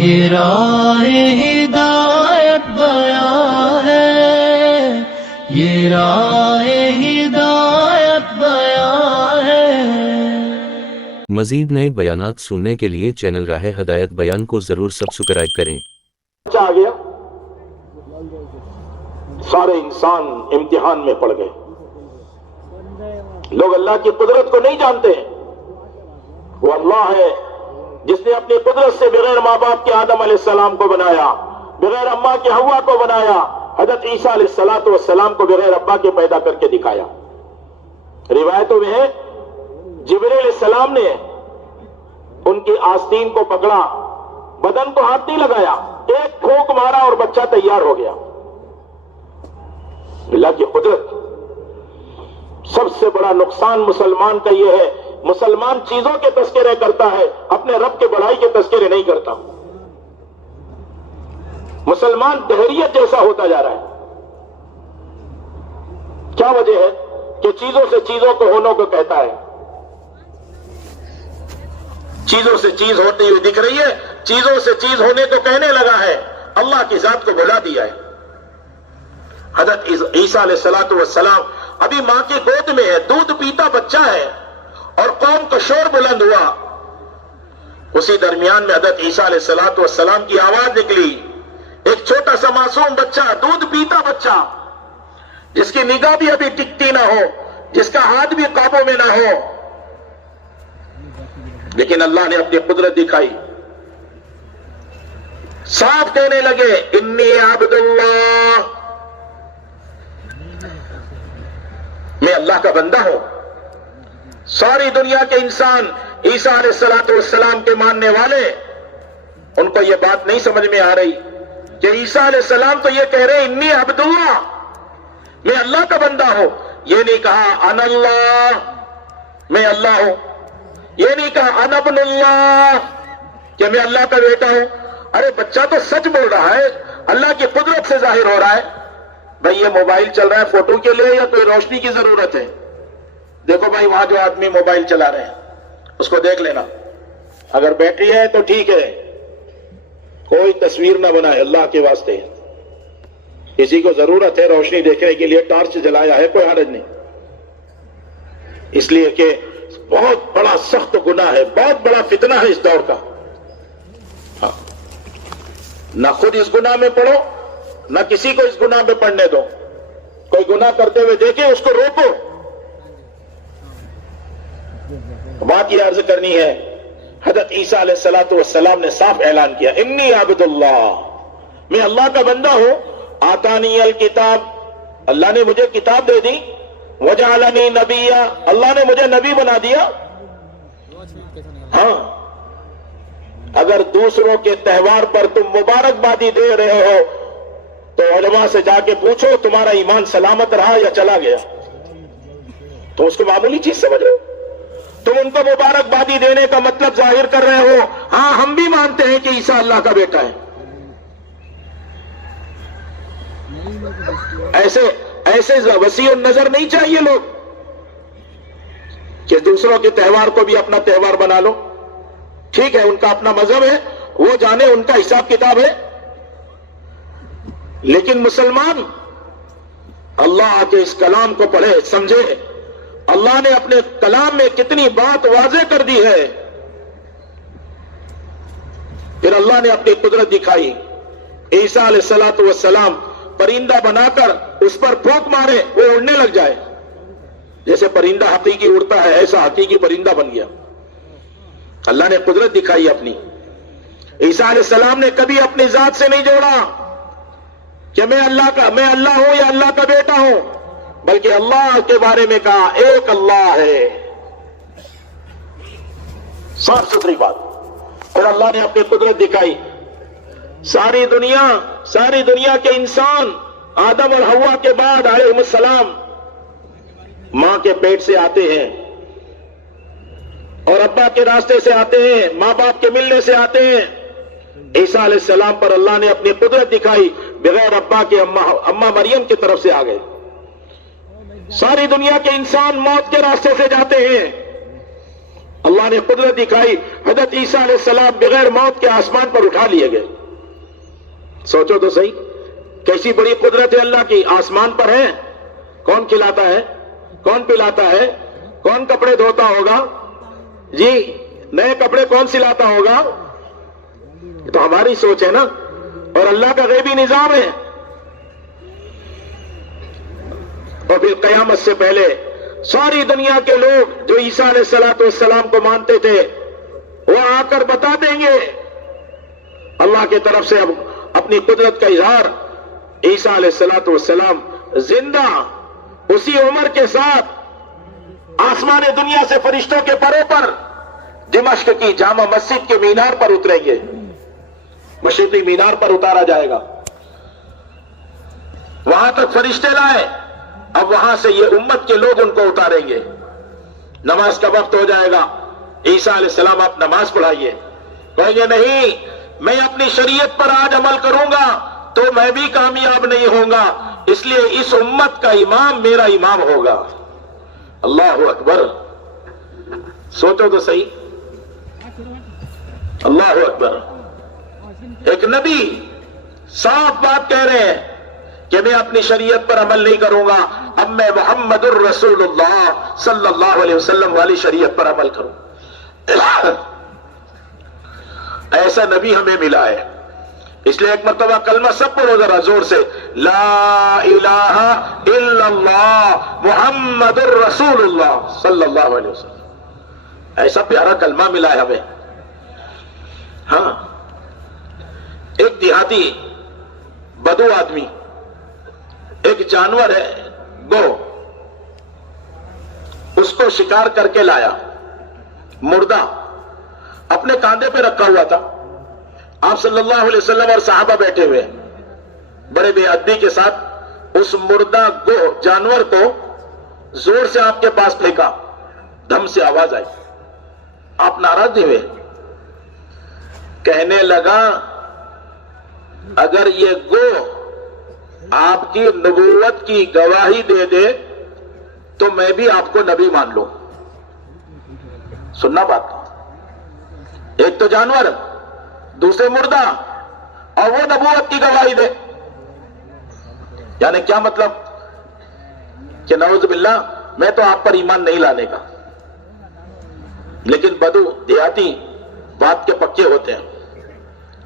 یہ راہ ہدایت بیان ہے، یہ راہ ہدایت بیان ہے۔ مزید نئے بیانات سننے کے لیے چینل راہ ہدایت بیان کو ضرور سبسکرائب کریں۔ آ گیا، سارے انسان امتحان میں پڑ گئے۔ لوگ اللہ کی قدرت کو نہیں جانتے ہیں۔ وہ اللہ ہے جس نے اپنی قدرت سے بغیر ماں باپ کے آدم علیہ السلام کو بنایا، بغیر اماں کے حوا کو بنایا، حضرت عیسیٰ علیہ السلام کو بغیر ابا کے پیدا کر کے دکھایا۔ روایتوں میں ہے جبرائیل علیہ السلام نے ان کی آستین کو پکڑا، بدن کو ہاتھ نہیں لگایا، ایک پھونک مارا اور بچہ تیار ہو گیا۔ اللہ کی قدرت۔ سب سے بڑا نقصان مسلمان کا یہ ہے، مسلمان چیزوں کے تذکرے کرتا ہے، اپنے رب کے بڑائی کے تذکرے نہیں کرتا۔ مسلمان دہریت جیسا ہوتا جا رہا ہے۔ کیا وجہ ہے کہ چیزوں سے چیزوں کو ہونوں کو کہتا ہے، چیزوں سے چیز ہوتی ہوئی دکھ رہی ہے، چیزوں سے چیز ہونے کو کہنے لگا ہے، اللہ کی ذات کو بھلا دیا ہے۔ حضرت عیسیٰ علیہ السلام ابھی ماں کی گود میں ہے، دودھ پیتا بچہ ہے، اور قوم کا شور بلند ہوا۔ اسی درمیان میں حضرت عیسیٰ علیہ السلام کی آواز نکلی، ایک چھوٹا سا معصوم بچہ، دودھ پیتا بچہ، جس کی نگاہ بھی ابھی ٹکتی نہ ہو، جس کا ہاتھ بھی قابو میں نہ ہو، لیکن اللہ نے اپنی قدرت دکھائی۔ صاف کہنے لگے انی عبد اللہ، میں اللہ کا بندہ ہوں۔ ساری دنیا کے انسان عیسیٰ علیہ السلام کے ماننے والے، ان کو یہ بات نہیں سمجھ میں آ رہی کہ عیسیٰ علیہ السلام تو یہ کہہ رہے انی عبد اللہ، میں اللہ کا بندہ ہوں۔ یہ نہیں کہا انا اللہ، میں اللہ ہوں۔ یہ نہیں کہا انا ابن اللہ، کہ میں اللہ کا بیٹا ہوں۔ ارے بچہ تو سچ بول رہا ہے، اللہ کی قدرت سے ظاہر ہو رہا ہے۔ بھائی یہ موبائل چل رہا ہے فوٹو کے لیے یا کوئی روشنی کی ضرورت ہے؟ دیکھو بھائی وہاں جو آدمی موبائل چلا رہے ہیں اس کو دیکھ لینا، اگر بیٹری ہے تو ٹھیک ہے، کوئی تصویر نہ بنائے اللہ کے واسطے۔ کسی کو ضرورت ہے روشنی دیکھنے کے لیے، ٹارچ جلایا ہے، کوئی حرج نہیں، اس لیے کہ بہت بڑا سخت گناہ ہے، بہت بڑا فتنہ ہے اس دور کا۔ نہ خود اس گناہ میں پڑھو، نہ کسی کو اس گناہ میں پڑھنے دو۔ کوئی گناہ کرتے ہوئے دیکھے اس کو روکو۔ بات یہ عرض کرنی ہے، حضرت عیسیٰ علیہ السلام نے صاف اعلان کیا انی عبد اللہ، میں اللہ کا بندہ ہوں۔ آتانی الکتاب، اللہ نے مجھے کتاب دے دی، وجعلنی نبیا، اللہ نے مجھے نبی بنا دیا۔ ہاں، اگر دوسروں کے تہوار پر تم مبارکبادی دے رہے ہو تو علماء سے جا کے پوچھو تمہارا ایمان سلامت رہا یا چلا گیا؟ تو اس کو معمولی چیز سمجھ رہے ہو؟ تم ان کو مبارکبادی دینے کا مطلب ظاہر کر رہے ہو، ہاں ہم بھی مانتے ہیں کہ عیسیٰ اللہ کا بیٹا ہے۔ ایسے وسیع النظر نہیں چاہیے لوگ کہ دوسروں کے تہوار کو بھی اپنا تہوار بنا لو۔ ٹھیک ہے، ان کا اپنا مذہب ہے، وہ جانے، ان کا حساب کتاب ہے، لیکن مسلمان اللہ کے اس کلام کو پڑھے، سمجھے۔ اللہ نے اپنے کلام میں کتنی بات واضح کر دی ہے، پھر اللہ نے اپنی قدرت دکھائی۔ عیسیٰ علیہ السلام پرندہ بنا کر اس پر پھونک مارے، وہ اڑنے لگ جائے، جیسے پرندہ حقیقی اڑتا ہے ایسا حقیقی پرندہ بن گیا۔ اللہ نے قدرت دکھائی اپنی۔ عیسیٰ علیہ السلام نے کبھی اپنی ذات سے نہیں جوڑا کہ میں اللہ ہوں یا اللہ کا بیٹا ہوں، بلکہ اللہ کے بارے میں کہا ایک اللہ ہے، صاف ستھری بات۔ پھر اللہ نے اپنی قدرت دکھائی۔ ساری دنیا کے انسان آدم اور حوا کے بعد علیہ السلام ماں کے پیٹ سے آتے ہیں اور ابا کے راستے سے آتے ہیں، ماں باپ کے ملنے سے آتے ہیں۔ عیسیٰ علیہ السلام پر اللہ نے اپنی قدرت دکھائی، بغیر ابا کے اماں مریم کی طرف سے آ گئے۔ ساری دنیا کے انسان موت کے راستے سے جاتے ہیں، اللہ نے قدرت دکھائی, حضرت عیسیٰ علیہ السلام بغیر موت کے آسمان پر اٹھا لیے گئے. سوچو تو صحیح, کیسی بڑی قدرت ہے اللہ کی. آسمان پر ہے, کون کھلاتا ہے, کون پلاتا ہے, کون کپڑے دھوتا ہوگا جی, نئے کپڑے کون سلاتا ہوگا؟ تو ہماری سوچ ہے نا, اور اللہ کا غیبی نظام ہے. اور پھر قیامت سے پہلے ساری دنیا کے لوگ جو عیسیٰ علیہ السلام کو مانتے تھے, وہ آ کر بتا دیں گے اللہ کی طرف سے اب اپنی قدرت کا اظہار. عیسیٰ علیہ السلام زندہ اسی عمر کے ساتھ آسمان دنیا سے فرشتوں کے پروں پر دمشق کی جامع مسجد کے مینار پر اتریں گے. مشرقی مینار پر اتارا جائے گا, وہاں تک فرشتے لائے, اب وہاں سے یہ امت کے لوگ ان کو اتاریں گے. نماز کا وقت ہو جائے گا, عیسیٰ علیہ السلام آپ نماز پڑھائیے. کہیں گے نہیں, میں اپنی شریعت پر آج عمل کروں گا تو میں بھی کامیاب نہیں ہوں گا, اس لیے اس امت کا امام میرا امام ہوگا. اللہ اکبر, سوچو تو صحیح, اللہ اکبر. ایک نبی صاف بات کہہ رہے ہیں کہ میں اپنی شریعت پر عمل نہیں کروں گا, اب میں محمد الرسول اللہ صلی اللہ علیہ وسلم والی شریعت پر عمل کروں. ایسا نبی ہمیں ملا ہے, اس لیے ایک مرتبہ کلمہ سب پڑھو ذرا زور سے, لا الہ الا اللہ محمد الرسول اللہ صلی اللہ علیہ وسلم. ایسا پیارا کلمہ ملا ہے ہمیں. ہاں, ایک دیہاتی بدو آدمی ایک جانور ہے گو, اس کو شکار کر کے لایا, مردہ اپنے کاندھے پہ رکھا ہوا تھا. آپ صلی اللہ علیہ وسلم اور صحابہ بیٹھے ہوئے, بڑے بے ادبی کے ساتھ اس مردہ گو جانور کو زور سے آپ کے پاس پھینکا, دھم سے آواز آئی. آپ ناراض نہیں ہوئے, کہنے لگا اگر یہ گو آپ کی نبوت کی گواہی دے دے تو میں بھی آپ کو نبی مان لوں. سننا بات, ایک تو جانور, دوسرے مردہ, اور وہ نبوت کی گواہی دے. یعنی کیا مطلب کہ نعوذ باللہ میں تو آپ پر ایمان نہیں لانے کا. لیکن بدو دیہاتی بات کے پکے ہوتے ہیں.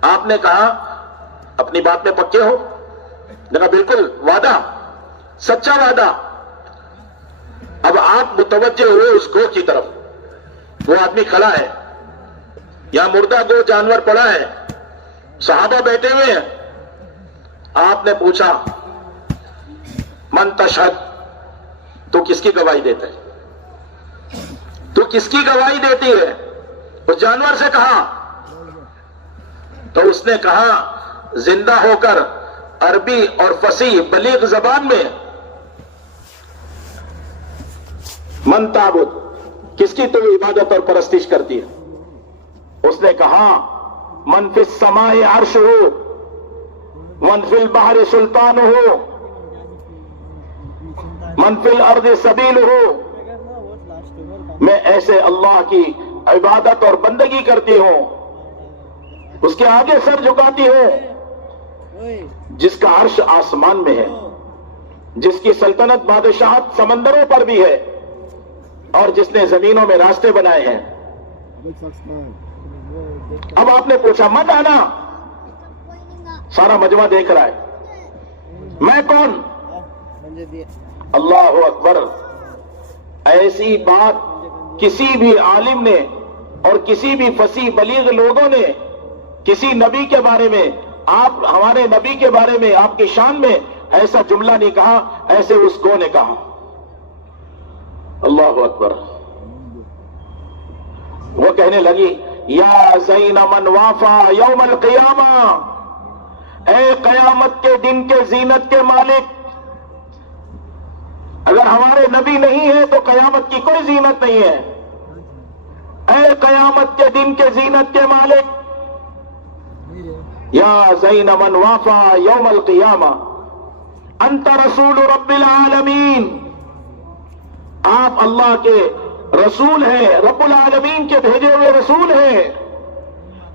آپ نے کہا اپنی بات میں پکے ہو؟ کہا بالکل, وعدہ, سچا وعدہ. اب آپ متوجہ ہوئے اس گو کی طرف, وہ آدمی کھڑا ہے, یہاں مردہ گو جانور پڑا ہے, صحابہ بیٹھے ہوئے ہیں. آپ نے پوچھا من تشہد, تو کس کی گواہی دیتا ہے, تو کس کی گواہی دیتی ہے؟ اس جانور سے کہا. تو اس نے کہا زندہ ہو کر عربی اور فصیح بلیغ زبان میں, من تعبد, کس کی تو عبادت اور پرستش کرتی ہے؟ اس نے کہا من فی السماء عرش ہو, من فی البحر سلطان ہو, من فی الارض سبیل ہو. میں ایسے اللہ کی عبادت اور بندگی کرتی ہوں, اس کے آگے سر جھکاتی ہوں جس کا عرش آسمان میں ہے, جس کی سلطنت بادشاہت سمندروں پر بھی ہے, اور جس نے زمینوں میں راستے بنائے ہیں. اب آپ نے پوچھا مت آنا, سارا مجمع دیکھ رہا ہے, میں کون؟ اللہ اکبر. ایسی بات کسی بھی عالم نے اور کسی بھی فصیح بلیغ لوگوں نے کسی نبی کے بارے میں, آپ ہمارے نبی کے بارے میں, آپ کی شان میں ایسا جملہ نہیں کہا ایسے اس گو نے کہا. اللہ اکبر. وہ کہنے لگی یا زین من وافا یوم القیامہ, اے قیامت کے دن کے زینت کے مالک, اگر ہمارے نبی نہیں ہے تو قیامت کی کوئی زینت نہیں ہے. اے قیامت کے دن کے زینت کے مالک, یا زین من وافا یوم القیامہ انت رسول رب العالمین, آپ اللہ کے رسول ہیں، رب العالمین کے بھیجے ہوئے رسول ہیں.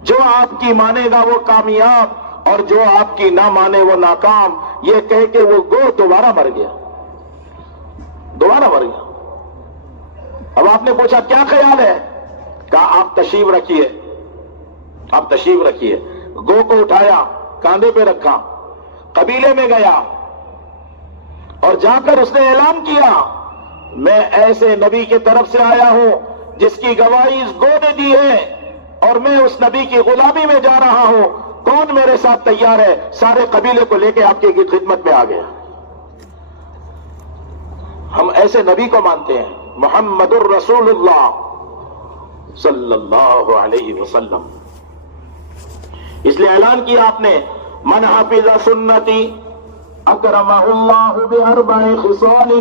جو آپ کی مانے گا وہ کامیاب اور جو آپ کی نہ مانے وہ ناکام. یہ کہہ کے وہ گو دوبارہ مر گیا، دوبارہ مر گیا. اب آپ نے پوچھا کیا خیال ہے؟ کہا آپ تشریف رکھیے، آپ تشریف رکھیے. گو کو اٹھایا، کاندھے پہ رکھا، قبیلے میں گیا اور جا کر اس نے اعلان کیا میں ایسے نبی کی طرف سے آیا ہوں جس کی گواہی اس گو نے دی ہے اور میں اس نبی کی غلامی میں جا رہا ہوں. کون میرے ساتھ تیار ہے؟ سارے قبیلے کو لے کے آپ کی خدمت میں آ گیا. ہم ایسے نبی کو مانتے ہیں، محمد الرسول اللہ صلی اللہ علیہ وسلم. اس لیے اعلان کیا آپ نے من حفظ سنتی اکرمہ اللہ باربع خصال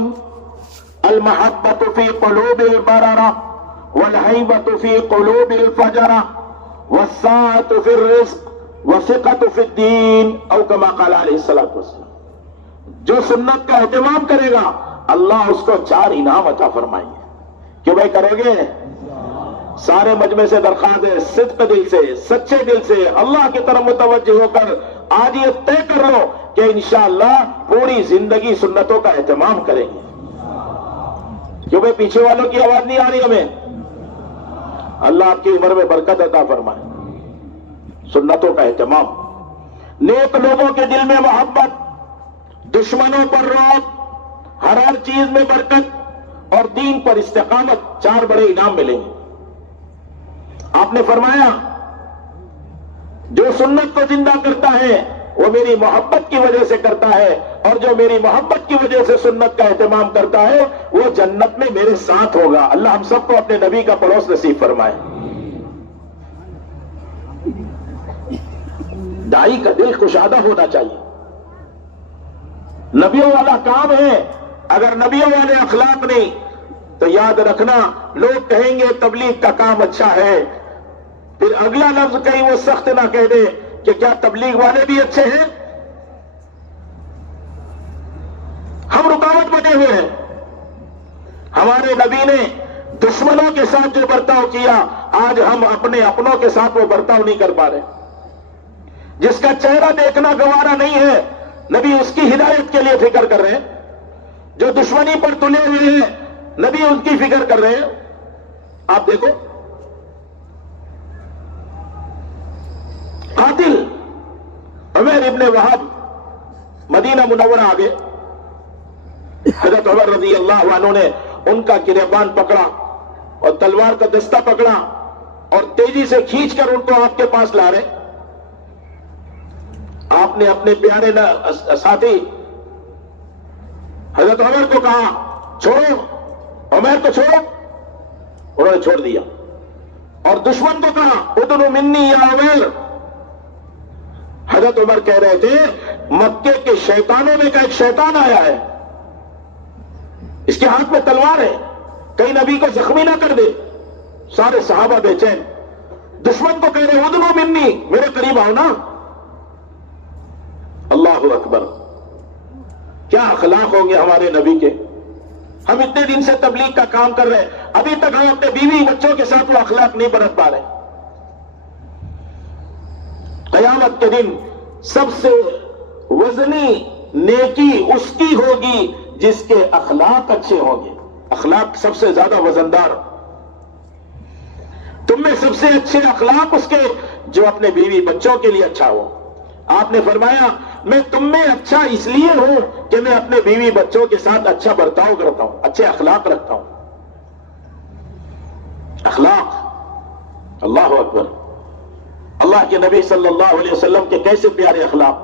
المحبت فی قلوب البررہ والہیبت فی قلوب الفجرہ والساعت فی الرزق وثقت فی الدین او کما قال علیہ الصلوۃ والسلام. جو سنت کا اہتمام کرے گا اللہ اس کو 4 انعام عطا فرمائیں گے. کہ بھائی کرو گے؟ سارے مجمع سے درخواست ہے، صدق دل سے، سچے دل سے اللہ کی طرف متوجہ ہو کر آج یہ طے کر لو کہ انشاءاللہ پوری زندگی سنتوں کا اہتمام کریں گے. کیوں بھائی پیچھے والوں کی آواز نہیں آ رہی ہمیں؟ اللہ آپ کی عمر میں برکت عطا فرمائے. سنتوں کا اہتمام، نیک لوگوں کے دل میں محبت، دشمنوں پر رعب، ہر چیز میں برکت اور دین پر استقامت. 4 بڑے انعام ملیں گے. آپ نے فرمایا جو سنت کو زندہ کرتا ہے وہ میری محبت کی وجہ سے کرتا ہے اور جو میری محبت کی وجہ سے سنت کا اہتمام کرتا ہے وہ جنت میں میرے ساتھ ہوگا. اللہ ہم سب کو اپنے نبی کا پڑوس نصیب فرمائے. دائی کا دل کشادہ ہونا چاہیے. نبیوں والا کام ہے. اگر نبیوں والے اخلاق نہیں تو یاد رکھنا لوگ کہیں گے تبلیغ کا کام اچھا ہے، پھر اگلا لفظ کہیں وہ سخت نہ کہہ دے کہ کیا تبلیغ والے بھی اچھے ہیں؟ ہم رکاوٹ بنے ہوئے ہیں. ہمارے نبی نے دشمنوں کے ساتھ جو برتاؤ کیا آج ہم اپنے اپنوں کے ساتھ وہ برتاؤ نہیں کر پا رہے. جس کا چہرہ دیکھنا گوارا نہیں ہے نبی اس کی ہدایت کے لیے فکر کر رہے ہیں. جو دشمنی پر تلے ہوئے ہیں نبی ان کی فکر کر رہے ہیں. آپ دیکھو قاتل عمیر ابن وہب مدینہ منورہ آ گئے. حضرت عمر رضی اللہ عنہ نے ان کا گریبان پکڑا اور تلوار کا دستہ پکڑا اور تیزی سے کھینچ کر ان کو آپ کے پاس لا رہے. آپ نے اپنے پیارے ساتھی حضرت عمر کو کہا چھوڑو، عمر کو چھوڑو. انہوں نے چھوڑ دیا اور دشمن کو کہا ادنو منی یا عمر. حضرت عمر کہہ رہے تھے مکے کے شیطانوں میں کا ایک شیطان آیا ہے، اس کے ہاتھ میں تلوار ہے، کہیں نبی کو زخمی نہ کر دے. سارے صحابہ بے چین. دشمن کو کہہ رہے ادنو منی، میرے قریب آؤ نا. اللہ اکبر. کیا اخلاق ہوں گے ہمارے نبی کے. ہم اتنے دن سے تبلیغ کا کام کر رہے ہیں، ابھی تک ہم اپنے بیوی بچوں کے ساتھ وہ اخلاق نہیں برت پا رہے. قیامت کے دن سب سے وزنی نیکی اس کی ہوگی جس کے اخلاق اچھے ہوں گے. اخلاق سب سے زیادہ وزندار. تم میں سب سے اچھے اخلاق اس کے جو اپنے بیوی بچوں کے لیے اچھا ہو. آپ نے فرمایا میں تم میں اچھا اس لیے ہوں کہ میں اپنے بیوی بچوں کے ساتھ اچھا برتاؤ کرتا ہوں، اچھے اخلاق رکھتا ہوں. اخلاق، اللہ اکبر. اللہ کے نبی صلی اللہ علیہ وسلم کے کیسے پیارے اخلاق.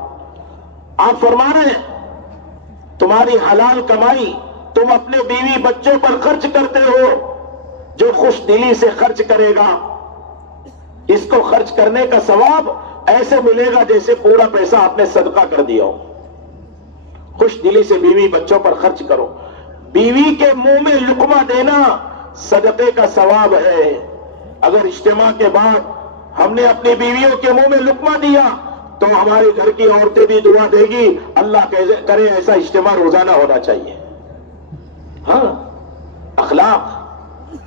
آپ فرما رہے ہیں تمہاری حلال کمائی تم اپنے بیوی بچوں پر خرچ کرتے ہو. جو خوش دلی سے خرچ کرے گا اس کو خرچ کرنے کا ثواب ایسے ملے گا جیسے پورا پیسہ آپ نے صدقہ کر دیا ہو. خوش دلی سے بیوی بچوں پر خرچ کرو. بیوی کے منہ میں لقمہ دینا صدقے کا ثواب ہے. اگر اجتماع کے بعد ہم نے اپنی بیویوں کے منہ میں لقمہ دیا تو ہمارے گھر کی عورتیں بھی دعا دے گی اللہ کرے ایسا اجتماع روزانہ ہونا چاہیے. ہاں اخلاق.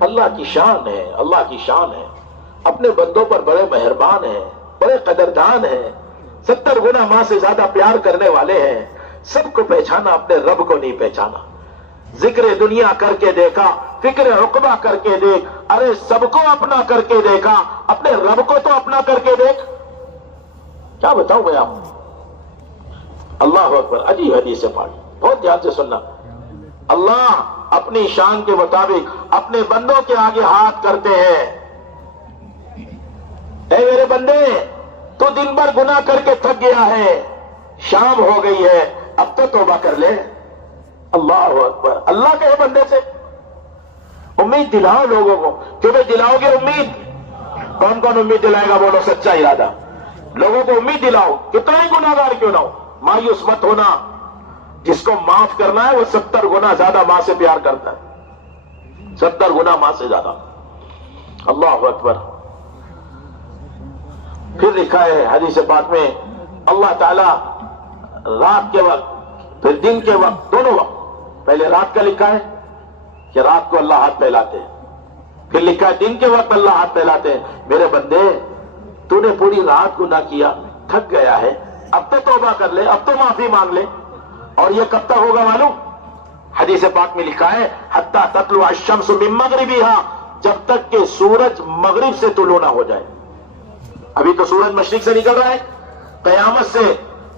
اللہ کی شان ہے، اللہ کی شان ہے، اپنے بندوں پر بڑے مہربان ہیں، بڑے قدردان ہیں، 70 گنا ماں سے زیادہ پیار کرنے والے ہیں۔ سب کو پہچانا، اپنے رب کو نہیں پہچانا۔ ذکر دنیا کر کے دیکھا، فکر عقبہ کر کے دیکھ، ارے سب کو اپنا کر کے دیکھا، اپنے رب کو تو اپنا کر کے دیکھ۔ کیا بتاؤں میں آپ کو؟ اللہ اکبر، عجیب حدیث سے پڑھ، بہت دھیان سے سننا۔ اللہ اپنی شان کے مطابق اپنے بندوں کے آگے ہاتھ کرتے ہیں۔ اے میرے بندے، تو دن بھر گناہ کر کے تھک گیا ہے، شام ہو گئی ہے، اب تو توبہ کر لے۔ اللہ اکبر، اللہ کے بندے سے امید دلاؤ لوگوں کو، کہ بھائی دلاؤ گے امید؟ کون کون امید دلائے گا؟ بولو سچا ارادہ۔ لوگوں کو امید دلاؤ، کتنا ہی گناہگار کیوں نہ ہو، مایوس مت ہونا۔ جس کو معاف کرنا ہے وہ 70 گنا زیادہ ماں سے پیار کرتا ہے، 70 گنا ماں سے زیادہ۔ اللہ اکبر۔ پھر لکھا ہے حدیث پاک میں، اللہ تعالی رات کے وقت پھر دن کے وقت، دونوں وقت، پہلے رات کا لکھا ہے کہ رات کو اللہ ہاتھ پھیلاتے ہیں، پھر لکھا ہے دن کے وقت اللہ ہاتھ پھیلاتے ہیں۔ میرے بندے، تو نے پوری رات گناہ کیا، تھک گیا ہے، اب تو توبہ کر لے، اب تو معافی مانگ لے۔ اور یہ کب تک ہوگا معلوم؟ حدیث پاک میں لکھا ہے حتی تطلع الشمس من مغربها، جب تک کہ سورج مغرب سے طلوع نہ ہو جائے۔ ابھی تو سورج مشرق سے نکل رہا ہے، قیامت سے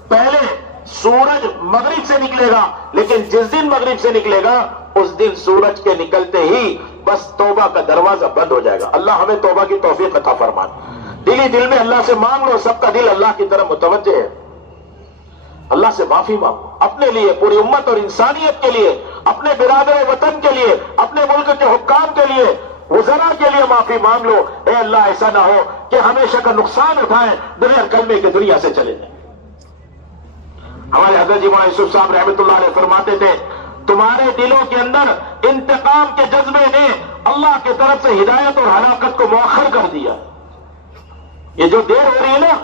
پہلے سورج مغرب سے نکلے گا، لیکن جس دن مغرب سے نکلے گا اس دن سورج کے نکلتے ہی بس توبہ کا دروازہ بند ہو جائے گا۔ اللہ ہمیں توبہ کی توفیق عطا فرمائے۔ دل ہی دل میں اللہ سے مانگ لو، سب کا دل اللہ کی طرف متوجہ ہے۔ اللہ سے معافی مانگو، اپنے لیے، پوری امت اور انسانیت کے لیے، اپنے برادر وطن کے لیے، اپنے ملک کے حکام کے لیے، وزراء کے لیے معافی مانگ لو۔ اے اللہ، ایسا نہ ہو کہ ہمیشہ کا نقصان اٹھائیں، بغیر کلمے کے دنیا سے چلے جائیں۔ ہمارے حضرت جی مولانا یوسف صاحب رحمۃ اللہ علیہ فرماتے تھے، تمہارے دلوں کے اندر انتقام کے جذبے نے اللہ کی طرف سے ہدایت اور ہلاکت کو مؤخر کر دیا۔ یہ جو دیر ہو رہی ہے نا،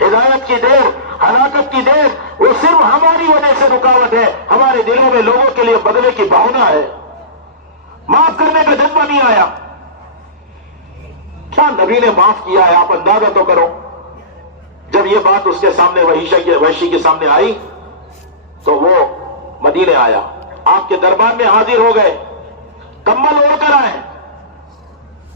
ہدایت کی دیر، ہلاکت کی دیر، وہ صرف ہماری وجہ سے رکاوٹ ہے۔ ہمارے دلوں میں لوگوں کے لیے بدلے کی بھاونا ہے، معاف کرنے کا جذبہ نہیں آیا۔ کیا نبی نے معاف کیا ہے؟ آپ اندازہ تو کرو۔ جب یہ بات اس کے سامنے وحشی کے سامنے آئی تو وہ مدینے آیا، آپ کے دربار میں حاضر ہو گئے، کمبل اوڑھ کر آئے۔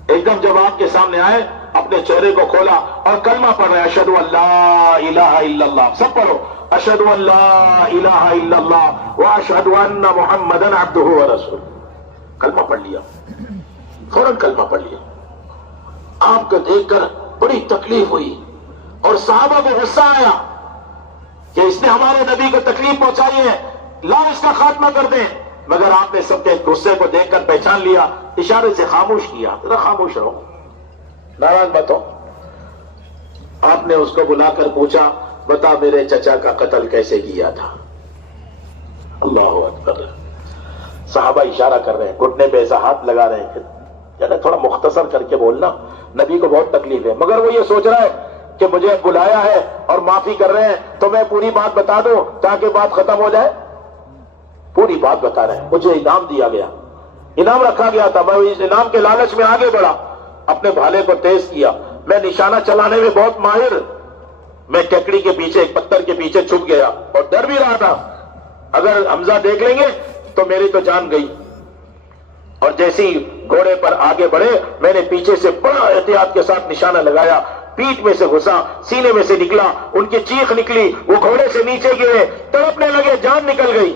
ایک دم جب آپ کے سامنے آئے، اپنے چہرے کو کھولا اور کلمہ پڑھ رہے، اشہد ان لا الہ الا اللہ۔ سب پڑھو، اشہد ان لا الہ الا اللہ واشہد ان محمدا عبدہ ورسولہ۔ کلمہ پڑھ لیا، فوراً کلمہ پڑھ لیا۔ آپ کو دیکھ کر بڑی تکلیف ہوئی اور صحابہ کو غصہ آیا کہ اس نے ہمارے نبی کو تکلیف پہنچائی ہے، لا اس کا خاتمہ کر دیں۔ مگر آپ نے سب کے غصے کو دیکھ کر پہچان لیا، اشارے سے خاموش کیا، ذرا خاموش رہو، ناراض مت ہو۔ آپ نے اس کو بلا کر پوچھا، بتا میرے چچا کا قتل کیسے کیا تھا؟ اللہ اکبر۔ صحابہ اشارہ کر رہے ہیں، گھٹنے پہ ایسا ہاتھ لگا رہے ہیں، یعنی تھوڑا مختصر کر کے بولنا، نبی کو بہت تکلیف ہے، مگر وہ یہ سوچ رہا ہے کہ مجھے بلایا ہے اور معافی کر رہے ہیں تو میں پوری بات بتا دوں تاکہ بات ختم ہو جائے۔ پوری بات بتا رہے ہیں، مجھے انعام دیا گیا، انعام رکھا گیا تھا، میں اس انعام کے لالچ میں آگے بڑھا، اپنے بھالے کو تیز کیا، میں نشانہ چلانے میں بہت ماہر، میں ککڑی کے پیچھے، ایک پتھر کے پیچھے چھپ گیا اور ڈر بھی رہا تھا اگر حمزہ دیکھ لیں گے تو میری تو جان گئی۔ اور جیسے ہی گھوڑے پر آگے بڑھے، میں نے پیچھے سے بڑا احتیاط کے ساتھ نشانہ لگایا، پیٹ میں سے گھسا، سینے میں سے نکلا، ان کی چیخ نکلی، وہ گھوڑے سے نیچے گرے، تڑپنے لگے، جان نکل گئی۔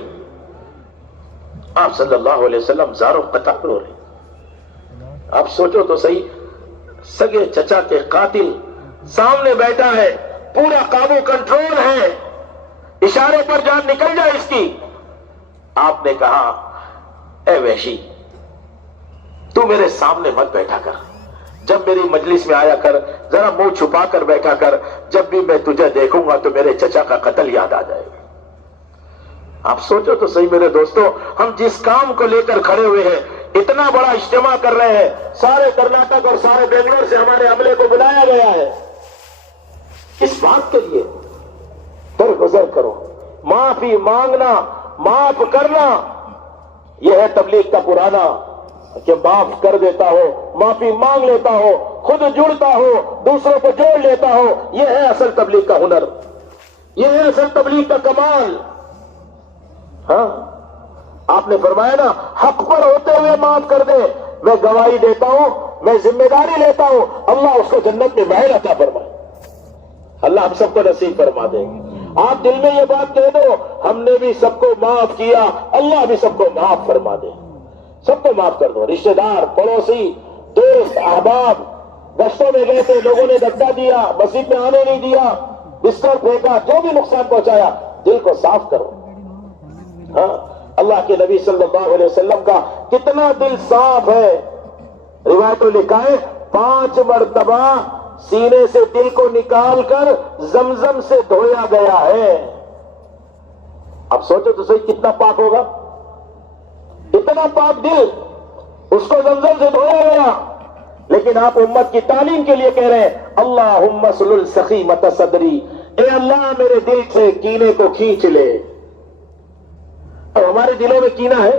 آپ صلی اللہ علیہ وسلم زاروں قطار ہو رہے۔ آپ سوچو تو صحیح، سگے چچا کے قاتل سامنے بیٹھا ہے، پورا قابو کنٹرول ہے، اشارے پر جان نکل جائے اس کی۔ آپ نے کہا، اے وحشی، تو میرے سامنے مت بیٹھا کر، جب میری مجلس میں آیا کر، ذرا منہ چھپا کر بیٹھا کر، جب بھی میں تجھے دیکھوں گا تو میرے چچا کا قتل یاد آ جائے گا۔ آپ سوچو تو صحیح میرے دوستو، ہم جس کام کو لے کر کھڑے ہوئے ہیں، اتنا بڑا اجتماع کر رہے ہیں، سارے کرناٹک اور سارے بنگلور سے ہمارے عملے کو بلایا گیا ہے، کس بات کے لیے؟ درگزر کرو، معافی مانگنا، معاف کرنا، یہ ہے تبلیغ کا پرانا کہ معاف کر دیتا ہو, معافی مانگ لیتا ہو, خود جڑتا ہو, دوسروں کو جوڑ لیتا ہو. یہ ہے اصل تبلیغ کا ہنر, یہ ہے اصل تبلیغ کا کمال. ہاں آپ نے فرمایا نا, حق پر ہوتے ہوئے معاف کر دے, میں گواہی دیتا ہوں, میں ذمہ داری لیتا ہوں, اللہ اس کو جنت میں محل عطا فرمائے. اللہ ہم سب کو نصیب فرما دے. آپ دل میں یہ بات کہہ دو, ہم نے بھی سب کو معاف کیا, اللہ بھی سب کو معاف فرما دے. سب کو معاف کر دو. رشتہ دار, پڑوسی, دوست, احباب, گشتوں میں گئے تھے, لوگوں نے دھکا دیا, مسجد میں آنے نہیں دیا, بستر پھینکا, جو بھی نقصان پہنچایا, دل کو صاف کرو. ہاں اللہ کے نبی صلی اللہ علیہ وسلم کا کتنا دل صاف ہے. روایتوں لکھا ہے 5 مرتبہ سینے سے دل کو نکال کر زمزم سے دھویا گیا ہے. اب سوچو تو صحیح کتنا پاک ہوگا. اتنا پاک دل, اس کو زمزم سے دھویا گیا. لیکن آپ امت کی تعلیم کے لیے کہہ رہے ہیں, اللہم اسلل سخیمۃ صدری, اے اللہ میرے دل سے کینے کو کھینچ لے. اور ہمارے دلوں میں کینہ ہے.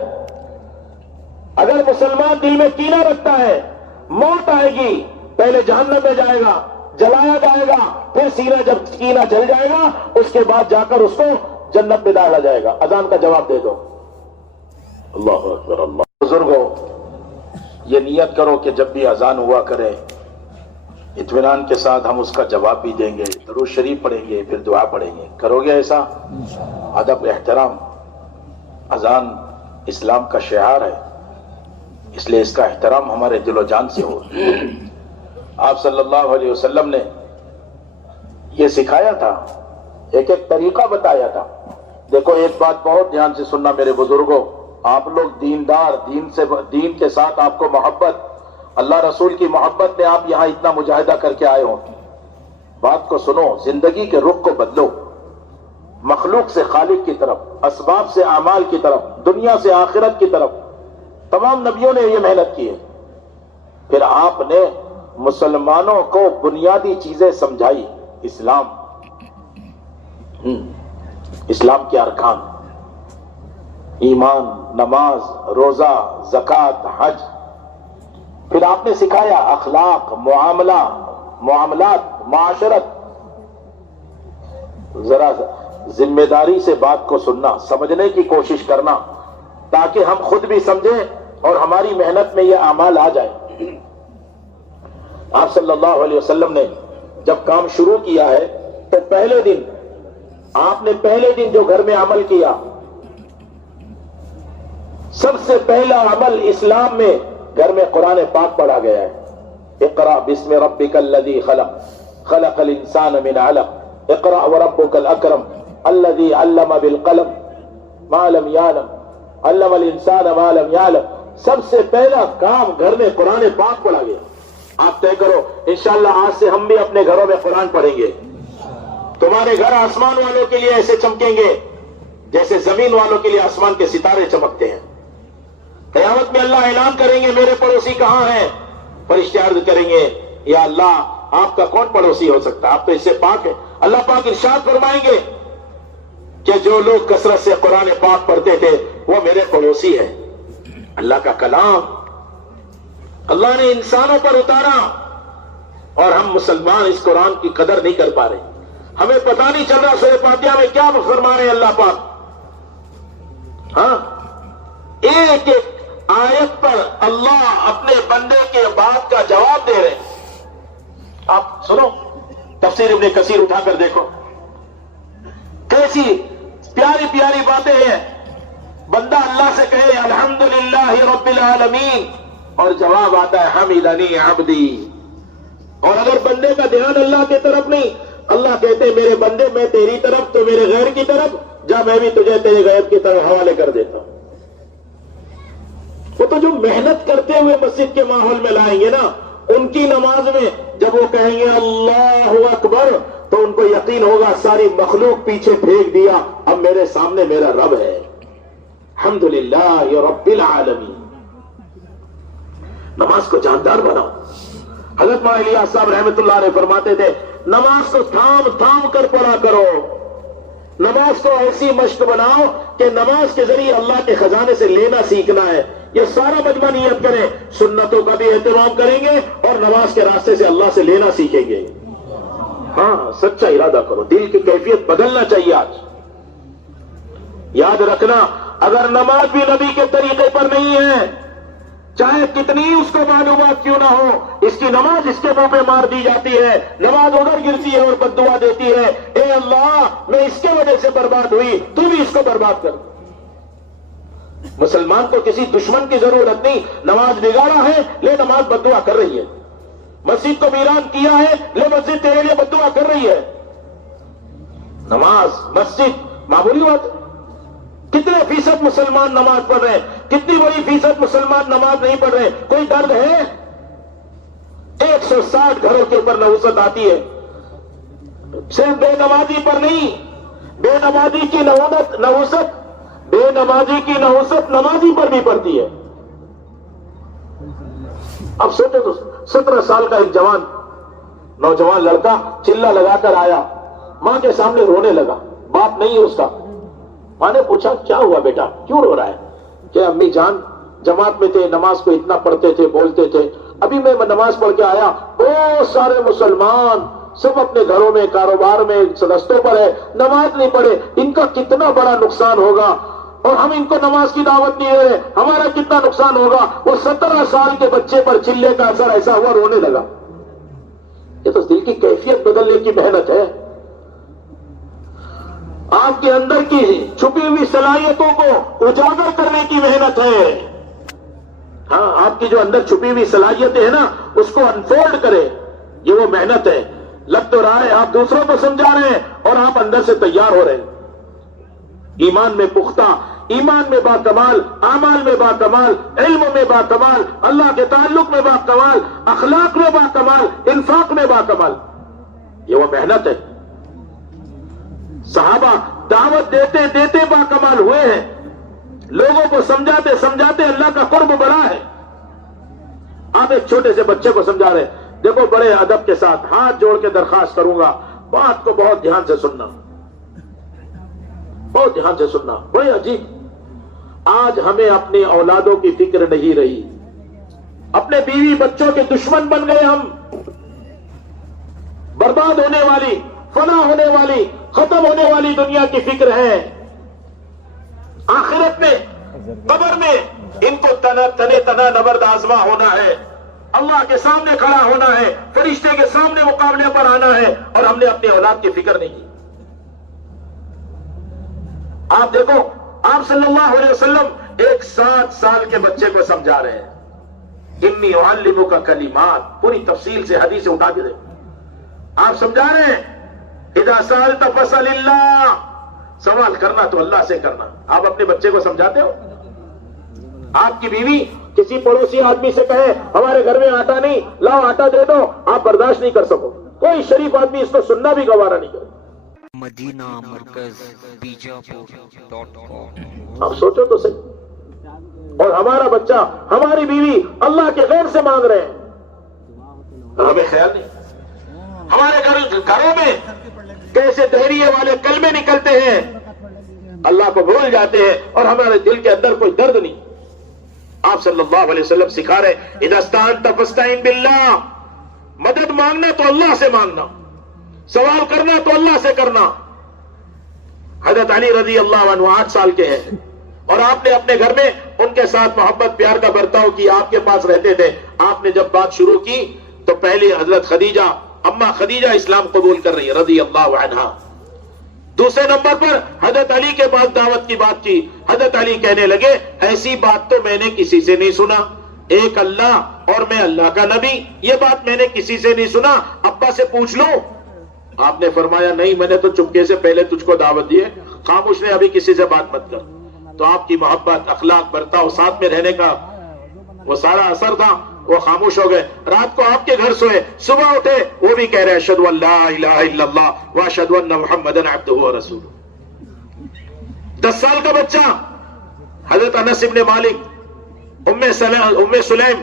اگر مسلمان دل میں کینہ رکھتا ہے, موت آئے گی, پہلے جہنم میں جائے گا, جلایا جائے گا, پھر سینہ جب کینہ جل جائے گا, اس کے بعد جا کر اس کو جنت میں ڈالا جائے گا. اذان کا جواب دے دو. اللہ اکبر. اللہ. بزرگوں, یہ نیت کرو کہ جب بھی اذان ہوا کرے, اطمینان کے ساتھ ہم اس کا جواب بھی دیں گے, درود شریف پڑھیں گے, پھر دعا پڑھیں گے. کرو گے ایسا؟ ادب, احترام. اذان اسلام کا شعار ہے, اس لیے اس کا احترام ہمارے دل و جان سے ہو. آپ صلی اللہ علیہ وسلم نے یہ سکھایا تھا, ایک ایک طریقہ بتایا تھا. دیکھو ایک بات بہت دھیان سے سننا میرے بزرگوں, آپ لوگ دیندار, دین کے ساتھ آپ کو محبت, اللہ رسول کی محبت نے آپ یہاں اتنا مجاہدہ کر کے آئے ہو. بات کو سنو, زندگی کے رخ کو بدلو, مخلوق سے خالق کی طرف, اسباب سے اعمال کی طرف, دنیا سے آخرت کی طرف. تمام نبیوں نے یہ محنت کی ہے. پھر آپ نے مسلمانوں کو بنیادی چیزیں سمجھائی. اسلام کے ارکان, ایمان, نماز, روزہ, زکوٰۃ, حج. پھر آپ نے سکھایا اخلاق, معاملات, معاشرت. ذرا ذمہ داری سے بات کو سننا, سمجھنے کی کوشش کرنا, تاکہ ہم خود بھی سمجھیں اور ہماری محنت میں یہ اعمال آ جائے. آپ صلی اللہ علیہ وسلم نے جب کام شروع کیا ہے تو پہلے دن جو گھر میں عمل کیا, سب سے پہلا عمل اسلام میں گھر میں قرآن پاک پڑھا گیا ہے. اقرأ بسم ربک الذی خلق, خلق الانسان من علق, اقرأ وربک الاکرم الذی علم بالقلم ما لم یعلم, علم الانسان ما لم یعلم. سب سے پہلا کام گھر میں قرآن پاک پڑھا گیا. آپ طے کرو, انشاءاللہ آج سے ہم بھی اپنے گھروں میں قرآن پڑھیں گے. تمہارے گھر آسمان والوں کے لیے ایسے چمکیں گے جیسے زمین والوں کے لیے آسمان کے ستارے چمکتے ہیں. قیامت میں اللہ اعلان کریں گے میرے پڑوسی کہاں ہیں؟ فرشتے عرض کریں گے یا اللہ آپ کا کون پڑوسی ہو سکتا ہے, آپ تو اس سے پاک ہیں. اللہ پاک ارشاد فرمائیں گے کہ جو لوگ کثرت سے قرآن پاک پڑھتے تھے وہ میرے پڑوسی ہیں. اللہ کا کلام اللہ نے انسانوں پر اتارا اور ہم مسلمان اس قرآن کی قدر نہیں کر پا رہے. ہمیں پتہ نہیں چل رہا سورہ فاتحہ میں کیا فرما رہے ہیں اللہ پاک. ہاں, ایک ایک آیت پر اللہ اپنے بندے کے بات کا جواب دے رہے ہیں. آپ سنو, تفسیر ابن کثیر اٹھا کر دیکھو, کیسی پیاری پیاری باتیں ہیں. بندہ اللہ سے کہے الحمدللہ رب العالمین, اور جواب آتا ہے حمدنی عبدی. اور اگر بندے کا دھیان اللہ کی طرف نہیں, اللہ کہتے ہیں میرے بندے میں تیری طرف تو میرے غیر کی طرف جا, میں بھی تجھے تیرے غیر کی طرف حوالے کر دیتا ہوں. وہ تو جو محنت کرتے ہوئے مسجد کے ماحول میں لائیں گے نا, ان کی نماز میں جب وہ کہیں گے اللہ اکبر تو ان کو یقین ہوگا ساری مخلوق پیچھے پھینک دیا, اب میرے سامنے میرا رب ہے. الحمدللہ رب العالمین. نماز کو جاندار بناؤ. حضرت مولانا الیاس صاحب رحمۃ اللہ علیہ فرماتے تھے نماز کو تھام تھام کر پڑھا کرو. نماز کو ایسی مشق بناؤ کہ نماز کے ذریعے اللہ کے خزانے سے لینا سیکھنا ہے. یہ سارا مجمع نیت کریں، سنتوں کا بھی اہتمام کریں گے اور نماز کے راستے سے اللہ سے لینا سیکھیں گے۔ ہاں سچا ارادہ کرو، دل کی کیفیت بدلنا چاہیے۔ آج یاد رکھنا، اگر نماز بھی نبی کے طریقے پر نہیں ہے، چاہے کتنی اس کو معلومات کیوں نہ ہو، اس کی نماز اس کے منہ پہ مار دی جاتی ہے، نماز ادھر گرتی ہے اور بد دعا دیتی ہے، اے اللہ میں اس کے وجہ سے برباد ہوئی، تو بھی اس کو برباد کر۔ مسلمان کو کسی دشمن کی ضرورت نہیں، نماز بگاڑا ہے لے نماز بد دعا کر رہی ہے، مسجد کو ویران کیا ہے لے مسجد تیرے لیے بد دعا کر رہی ہے۔ نماز مسجد معمولی بات، کتنے فیصد مسلمان نماز پڑھ رہے ہیں، کتنی بڑی فیصد مسلمان نماز نہیں پڑھ رہے ہیں، کوئی درد ہے؟ 160 گھروں کے اوپر نحوست آتی ہے، صرف بے نمازی پر نہیں، بے نمازی کی نحوست بے نمازی کی نحوست نمازی پر بھی پڑتی ہے۔ اب سوچے تو 17 سال کا ایک نوجوان لڑکا چلا لگا کر آیا، ماں کے سامنے رونے لگا، باپ نہیں ہے اس کا۔ ماں نے پوچھا کیا ہوا بیٹا، کیوں رو رہا ہے؟ کہ امی جان جماعت میں تھے، نماز کو اتنا پڑھتے تھے، بولتے تھے، ابھی میں نماز پڑھ کے آیا، بہت سارے مسلمان سب اپنے گھروں میں، کاروبار میں، رستوں پر ہے، نماز نہیں پڑھے، ان کا کتنا بڑا نقصان ہوگا، اور ہم ان کو نماز کی دعوت نہیں دے رہے، ہمارا کتنا نقصان ہوگا۔ وہ 17 سال کے بچے پر چلے کا اثر ایسا ہوا، رونے لگا۔ یہ تو دل کی کیفیت بدلنے کی محنت ہے، آپ کے اندر کی چھپی ہوئی صلاحیتوں کو اجاگر کرنے کی محنت ہے۔ ہاں آپ کی جو اندر چھپی ہوئی صلاحیتیں ہیں نا، اس کو انفولڈ کرے، یہ وہ محنت ہے۔ لگ تو رہا ہے آپ دوسروں کو سمجھا رہے ہیں اور آپ اندر سے تیار ہو رہے ہیں۔ ایمان میں پختہ، ایمان میں با کمال، اعمال میں با کمال، علم میں با کمال، اللہ کے تعلق میں با کمال، اخلاق میں با کمال، انفاق میں با کمال، یہ وہ محنت ہے۔ صحابہ دعوت دیتے دیتے با کمال ہوئے ہیں، لوگوں کو سمجھاتے سمجھاتے اللہ کا قرب بڑا ہے۔ آپ ایک چھوٹے سے بچے کو سمجھا رہے ہیں، دیکھو بڑے ادب کے ساتھ ہاتھ جوڑ کے درخواست کروں گا، بات کو بہت دھیان سے سننا، بہت دھیان سے سننا۔ بڑے عجیب، آج ہمیں اپنی اولادوں کی فکر نہیں رہی، اپنے بیوی بچوں کے دشمن بن گئے ہم۔ برباد ہونے والی، فنا ہونے والی، ختم ہونے والی دنیا کی فکر ہے۔ آخرت میں، قبر میں ان کو تنے تنا نبرد آزما ہونا ہے، اللہ کے سامنے کھڑا ہونا ہے، فرشتے کے سامنے مقابلے پر آنا ہے، اور ہم نے اپنی اولاد کی فکر نہیں کی۔ آپ دیکھو، آپ صلی اللہ علیہ وسلم ایک 7 سال کے بچے کو سمجھا رہے ہیں، انی اعلمک کلمات، پوری تفصیل سے حدیث اٹھا کے دے، آپ سمجھا رہے ہیں اذا سألت فاسأل اللہ، سوال کرنا تو اللہ سے کرنا۔ آپ اپنے بچے کو سمجھاتے ہو؟ آپ کی بیوی کسی پڑوسی آدمی سے کہے ہمارے گھر میں آٹا نہیں، لاؤ آٹا دے دو، آپ برداشت نہیں کر سکو، کوئی شریف آدمی اس کو سننا بھی گوارا نہیں کرے۔ مدینہ مرکز بیجاپور.com۔ آپ سوچو تو صحیح، اور ہمارا بچہ، ہماری بیوی اللہ کے غیر سے مانگ رہے ہیں، ہمیں خیال نہیں۔ ہمارے گھروں میں کیسے دہریے والے کلمے نکلتے ہیں، اللہ کو بھول جاتے ہیں، اور ہمارے دل کے اندر کوئی درد نہیں۔ آپ صلی اللہ علیہ وسلم سکھا رہے اذا استعنت فاستعن باللہ، مدد مانگنا تو اللہ سے مانگنا، سوال کرنا تو اللہ سے کرنا۔ حضرت علی رضی اللہ عنہ 8 سال کے ہیں، اور آپ نے اپنے گھر میں ان کے ساتھ محبت پیار کا برتاؤ کیا، آپ کے پاس رہتے تھے۔ آپ نے جب بات شروع کی تو پہلی حضرت خدیجہ، اما خدیجہ اسلام قبول کر رہی ہے رضی اللہ عنہا۔ دوسرے نمبر پر حضرت علی کے پاس دعوت کی بات کی، حضرت علی کہنے لگے ایسی بات تو میں نے کسی سے نہیں سنا، ایک اللہ اور میں اللہ کا نبی، یہ بات میں نے کسی سے نہیں سنا، ابا سے پوچھ لو۔ آپ نے فرمایا نہیں، میں نے تو چپکے سے پہلے تجھ کو دعوت دی ہے، خاموش نے ابھی کسی سے بات مت کر۔ تو آپ کی محبت، اخلاق، برتاؤ، ساتھ میں رہنے کا وہ سارا اثر تھا، وہ خاموش ہو گئے۔ رات کو آپ کے گھر سوئے، صبح اٹھے وہ بھی کہہ رہے اشہد ان لا الہ الا اللہ واشہد ان محمدا عبدہ ورسولہ۔ 10 سال کا بچہ، حضرت انس بن مالک، ام سلیم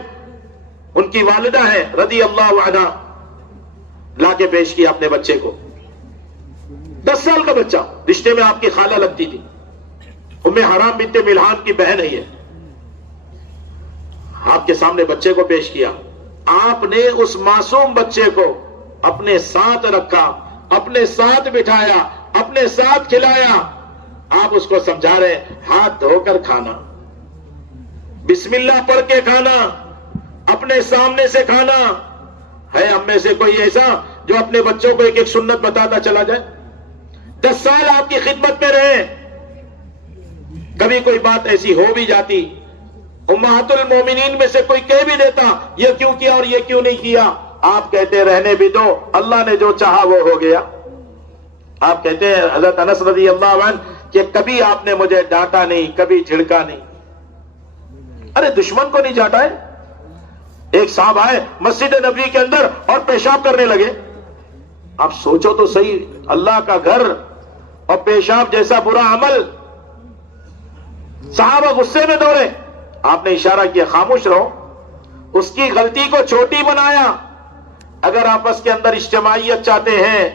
ان کی والدہ ہے رضی اللہ عنہ، لا کے پیش کیا اپنے بچے کو۔ 10 سال کا بچہ، رشتے میں آپ کی خالہ لگتی تھی، ام حرام بنت ملحان کی بہن ہے یہ۔ آپ کے سامنے بچے کو پیش کیا, آپ نے اس معصوم بچے کو اپنے ساتھ رکھا, اپنے ساتھ بٹھایا, اپنے ساتھ کھلایا. آپ اس کو سمجھا رہے ہیں ہاتھ دھو کر کھانا, بسم اللہ پڑھ کے کھانا, اپنے سامنے سے کھانا. ہے ہم میں سے کوئی ایسا جو اپنے بچوں کو ایک ایک سنت بتاتا چلا جائے؟ 10 سال آپ کی خدمت میں رہے, کبھی کوئی بات ایسی ہو بھی جاتی, امہات المومنین میں سے کوئی کہہ بھی دیتا یہ کیوں کیا اور یہ کیوں نہیں کیا, آپ کہتے رہنے بھی دو, اللہ نے جو چاہا وہ ہو گیا. آپ کہتے ہیں حضرت انس رضی اللہ عنہ کہ کبھی آپ نے مجھے ڈانٹا نہیں, کبھی جھڑکا نہیں. ارے دشمن کو نہیں ڈانٹا ہے. ایک صاحب آئے مسجد نبوی کے اندر اور پیشاب کرنے لگے. آپ سوچو تو صحیح, اللہ کا گھر اور پیشاب جیسا برا عمل. صحابہ غصے میں دوڑے, آپ نے اشارہ کیا خاموش رہو. اس کی غلطی کو چھوٹی بنایا. اگر آپس کے اندر اجتماعیت چاہتے ہیں,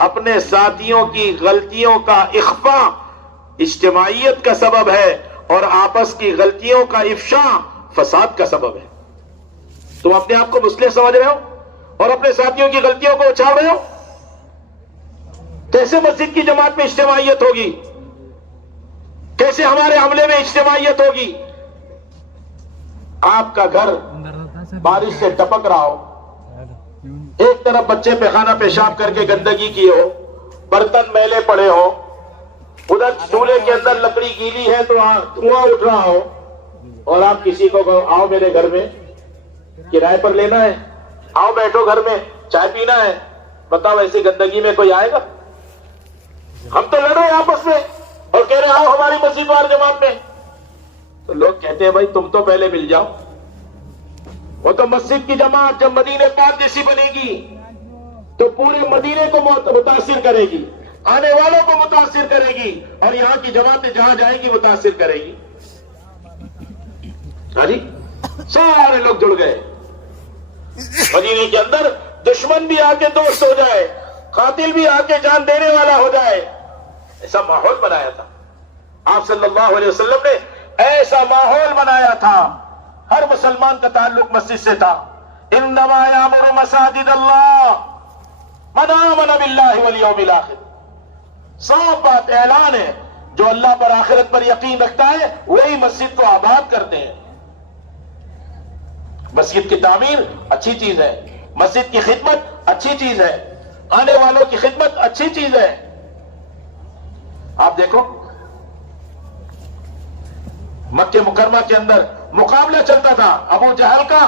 اپنے ساتھیوں کی غلطیوں کا اخفا اجتماعیت کا سبب ہے, اور آپس کی غلطیوں کا افشا فساد کا سبب ہے. تم اپنے آپ کو مسلح سمجھ رہے ہو اور اپنے ساتھیوں کی غلطیوں کو اچھال رہے ہو. کیسے مسجد کی جماعت میں اجتماعیت ہوگی؟ کیسے ہمارے عملے میں اجتماعیت ہوگی؟ آپ کا گھر بارش سے ٹپک رہا ہو, ایک طرف بچے پیخانہ پیشاب کر کے گندگی کی ہو, برتن میلے پڑے ہو, ادھر چولہے کے اندر لکڑی گیلی ہے تو دھواں اٹھ رہا ہو, اور آپ کسی کو کہو آؤ میرے گھر میں, کرائے پر لینا ہے, آؤ بیٹھو گھر میں چائے پینا ہے. بتاؤ ایسی گندگی میں کوئی آئے گا؟ ہم تو لڑ رہے ہیں آپس میں اور کہہ رہے آؤ ہماری مسجد وار جماعت میں. تو لوگ کہتے ہیں بھائی تم تو پہلے مل جاؤ. وہ تو مسجد کی جماعت جب مدینے پاک جیسی بنے گی تو پورے مدینے کو متاثر کرے گی, آنے والوں کو متاثر کرے گی, اور یہاں کی جماعتیں جہاں جائیں گی متاثر کرے گی. ہاں جی, سارے لوگ جڑ گئے. مدینے کے اندر دشمن بھی آ کے دوست ہو جائے, قاتل بھی آ کے جان دینے والا ہو جائے, ایسا ماحول بنایا تھا آپ صلی اللہ علیہ وسلم نے. ایسا ماحول بنایا تھا, ہر مسلمان کا تعلق مسجد سے تھا. انما یامر مساجد اللہ من آمن باللہ والیوم الآخر. صاف بات اعلان ہے, جو اللہ پر آخرت پر یقین رکھتا ہے وہی مسجد کو آباد کرتے ہیں. مسجد کی تعمیر اچھی چیز ہے, مسجد کی خدمت اچھی چیز ہے, آنے والوں کی خدمت اچھی چیز ہے. آپ دیکھو مکہ مکرمہ کے اندر مقابلہ چلتا تھا ابو جہل کا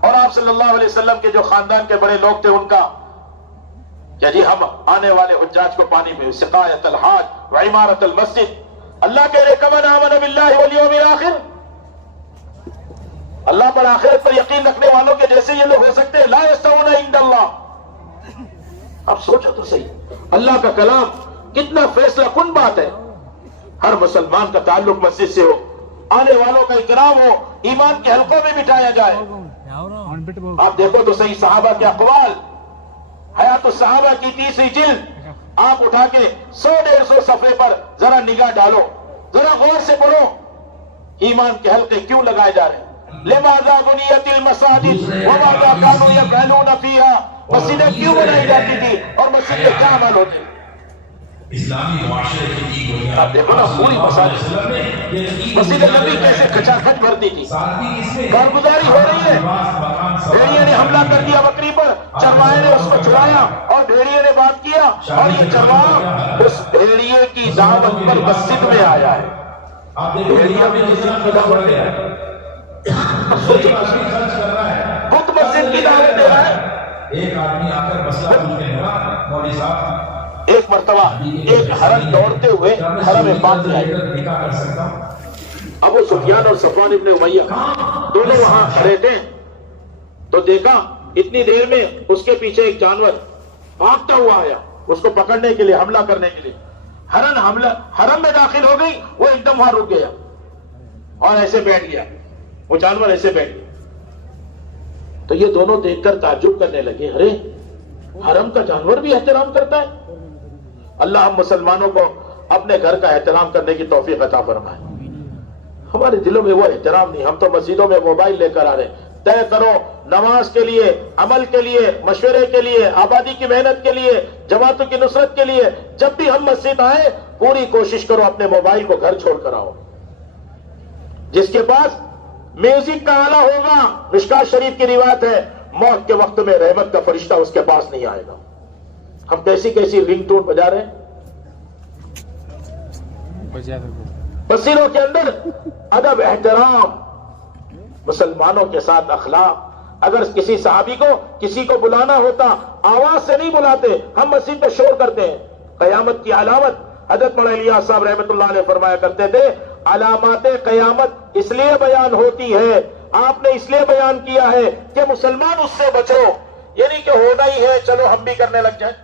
اور آپ صلی اللہ علیہ وسلم کے جو خاندان کے بڑے لوگ تھے ان کا, کہ جی ہم آنے والے حجاج کو پانی میں سقایت الحاج و عمارت المسجد. اللہ کہہ رہے کمن آمن باللہ والیوم الآخر, اللہ پر آخرت پر یقین رکھنے والوں کے جیسے یہ لوگ ہو سکتے ہیں. لا یستوون عند اللہ. اب سوچو تو صحیح, اللہ کا کلام کتنا فیصلہ کن بات ہے. ہر مسلمان کا تعلق مسجد سے ہو, آنے والوں کا اکرام ہو, ایمان کے حلقوں میں بٹھایا جائے. آپ دیکھو تو صحیح صحابہ کے اقوال, حیات الصحابہ کی 30 جلد آپ اٹھا کے 100-150 صفحے پر ذرا نگاہ ڈالو, ذرا غور سے پڑھو. ایمان کے حلقے کیوں لگائے جا رہے ہیں؟ لماذا بنیت المساجد وماذا كانوا يفعلون فيها. مسجدیں کیوں بنائی جاتی تھی اور مسجد کے کیا عمل ہوتے؟ اسلامی معاشرے کی بنیاد. آپ دیکھو نا پوری مسجد نبی کیسے کھچا کھچ بھرتی تھی, کارگزاری ہو رہی ہے. بھیڑیے نے حملہ کر دیا بکری پر, چرواہے نے اس کو چھڑایا اور بھیڑیے نے بات کیا, اور یہ چرواہا اس بھیڑیے کی دعوت پر مسجد میں آیا ہے. بھیڑیا بھی مسجد میں دعوت دے رہا ہے, خود مسجد کی دعوت دے رہا ہے. ایک آدمی آ کر مسئلہ پوچھنے لگا, مولوی صاحب ایک مرتبہ ایک ہرن دوڑتے ہوئے حرم پاک میں آئے. ابو سفیان اور صفوان ابن امیہ دونوں وہاں کھڑے تھے, تو دیکھا اتنی دیر میں اس کے پیچھے ایک جانور بھاگتا ہوا آیا اس کو پکڑنے کے لیے, حملہ کرنے کے لیے. حرم میں داخل ہو گئی, وہ ایک دم وہاں رک گیا اور ایسے بیٹھ گیا, وہ جانور ایسے بیٹھ گیا. تو یہ دونوں دیکھ کر تعجب کرنے لگے, ارے حرم کا جانور بھی احترام کرتا ہے. اللہ ہم مسلمانوں کو اپنے گھر کا احترام کرنے کی توفیق عطا فرمائے. ہمارے دلوں میں وہ احترام نہیں. ہم تو مسجدوں میں موبائل لے کر آ رہے ہیں. طے کرو نماز کے لیے, عمل کے لیے, مشورے کے لیے, آبادی کی محنت کے لیے, جماعتوں کی نصرت کے لیے جب بھی ہم مسجد آئے پوری کوشش کرو اپنے موبائل کو گھر چھوڑ کر آؤ. جس کے پاس میوزک کا آلہ ہوگا, مشکات شریف کی روایت ہے, موت کے وقت میں رحمت کا فرشتہ اس کے پاس نہیں آئے گا. ہم کیسی کیسی رنگ ٹون بجا رہے ہیں. مسجدوں کے اندر ادب, احترام, مسلمانوں کے ساتھ اخلاق. اگر کسی صحابی کو کسی کو بلانا ہوتا آواز سے نہیں بلاتے, ہم مسجد میں شور کرتے ہیں. قیامت کی علامت حضرت مولانا الیاس صاحب رحمۃ اللہ علیہ فرمایا کرتے تھے, علامات قیامت اس لیے بیان ہوتی ہے, آپ نے اس لیے بیان کیا ہے کہ مسلمان اس سے بچو, یعنی کہ ہونا ہی ہے چلو ہم بھی کرنے لگ جائیں.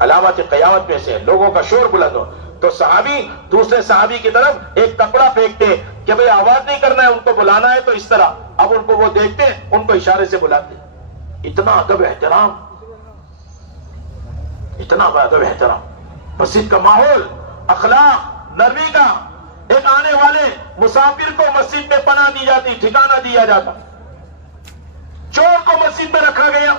علامات قیامت میں سے لوگوں کا شور بلند ہو. تو صحابی دوسرے صحابی کی طرف ایک کپڑا پھینکتے کہ بھئی آواز نہیں کرنا ہے, ان کو بلانا ہے تو اس طرح. اب ان کو وہ دیکھتے, ان کو اشارے سے بلاتے. اتنا ادب احترام, اتنا ادب احترام. مسجد کا ماحول, اخلاق, نرمی کا. ایک آنے والے مسافر کو مسجد میں پناہ دی جاتی, ٹھکانہ دیا جاتا. چور کو مسجد میں رکھا گیا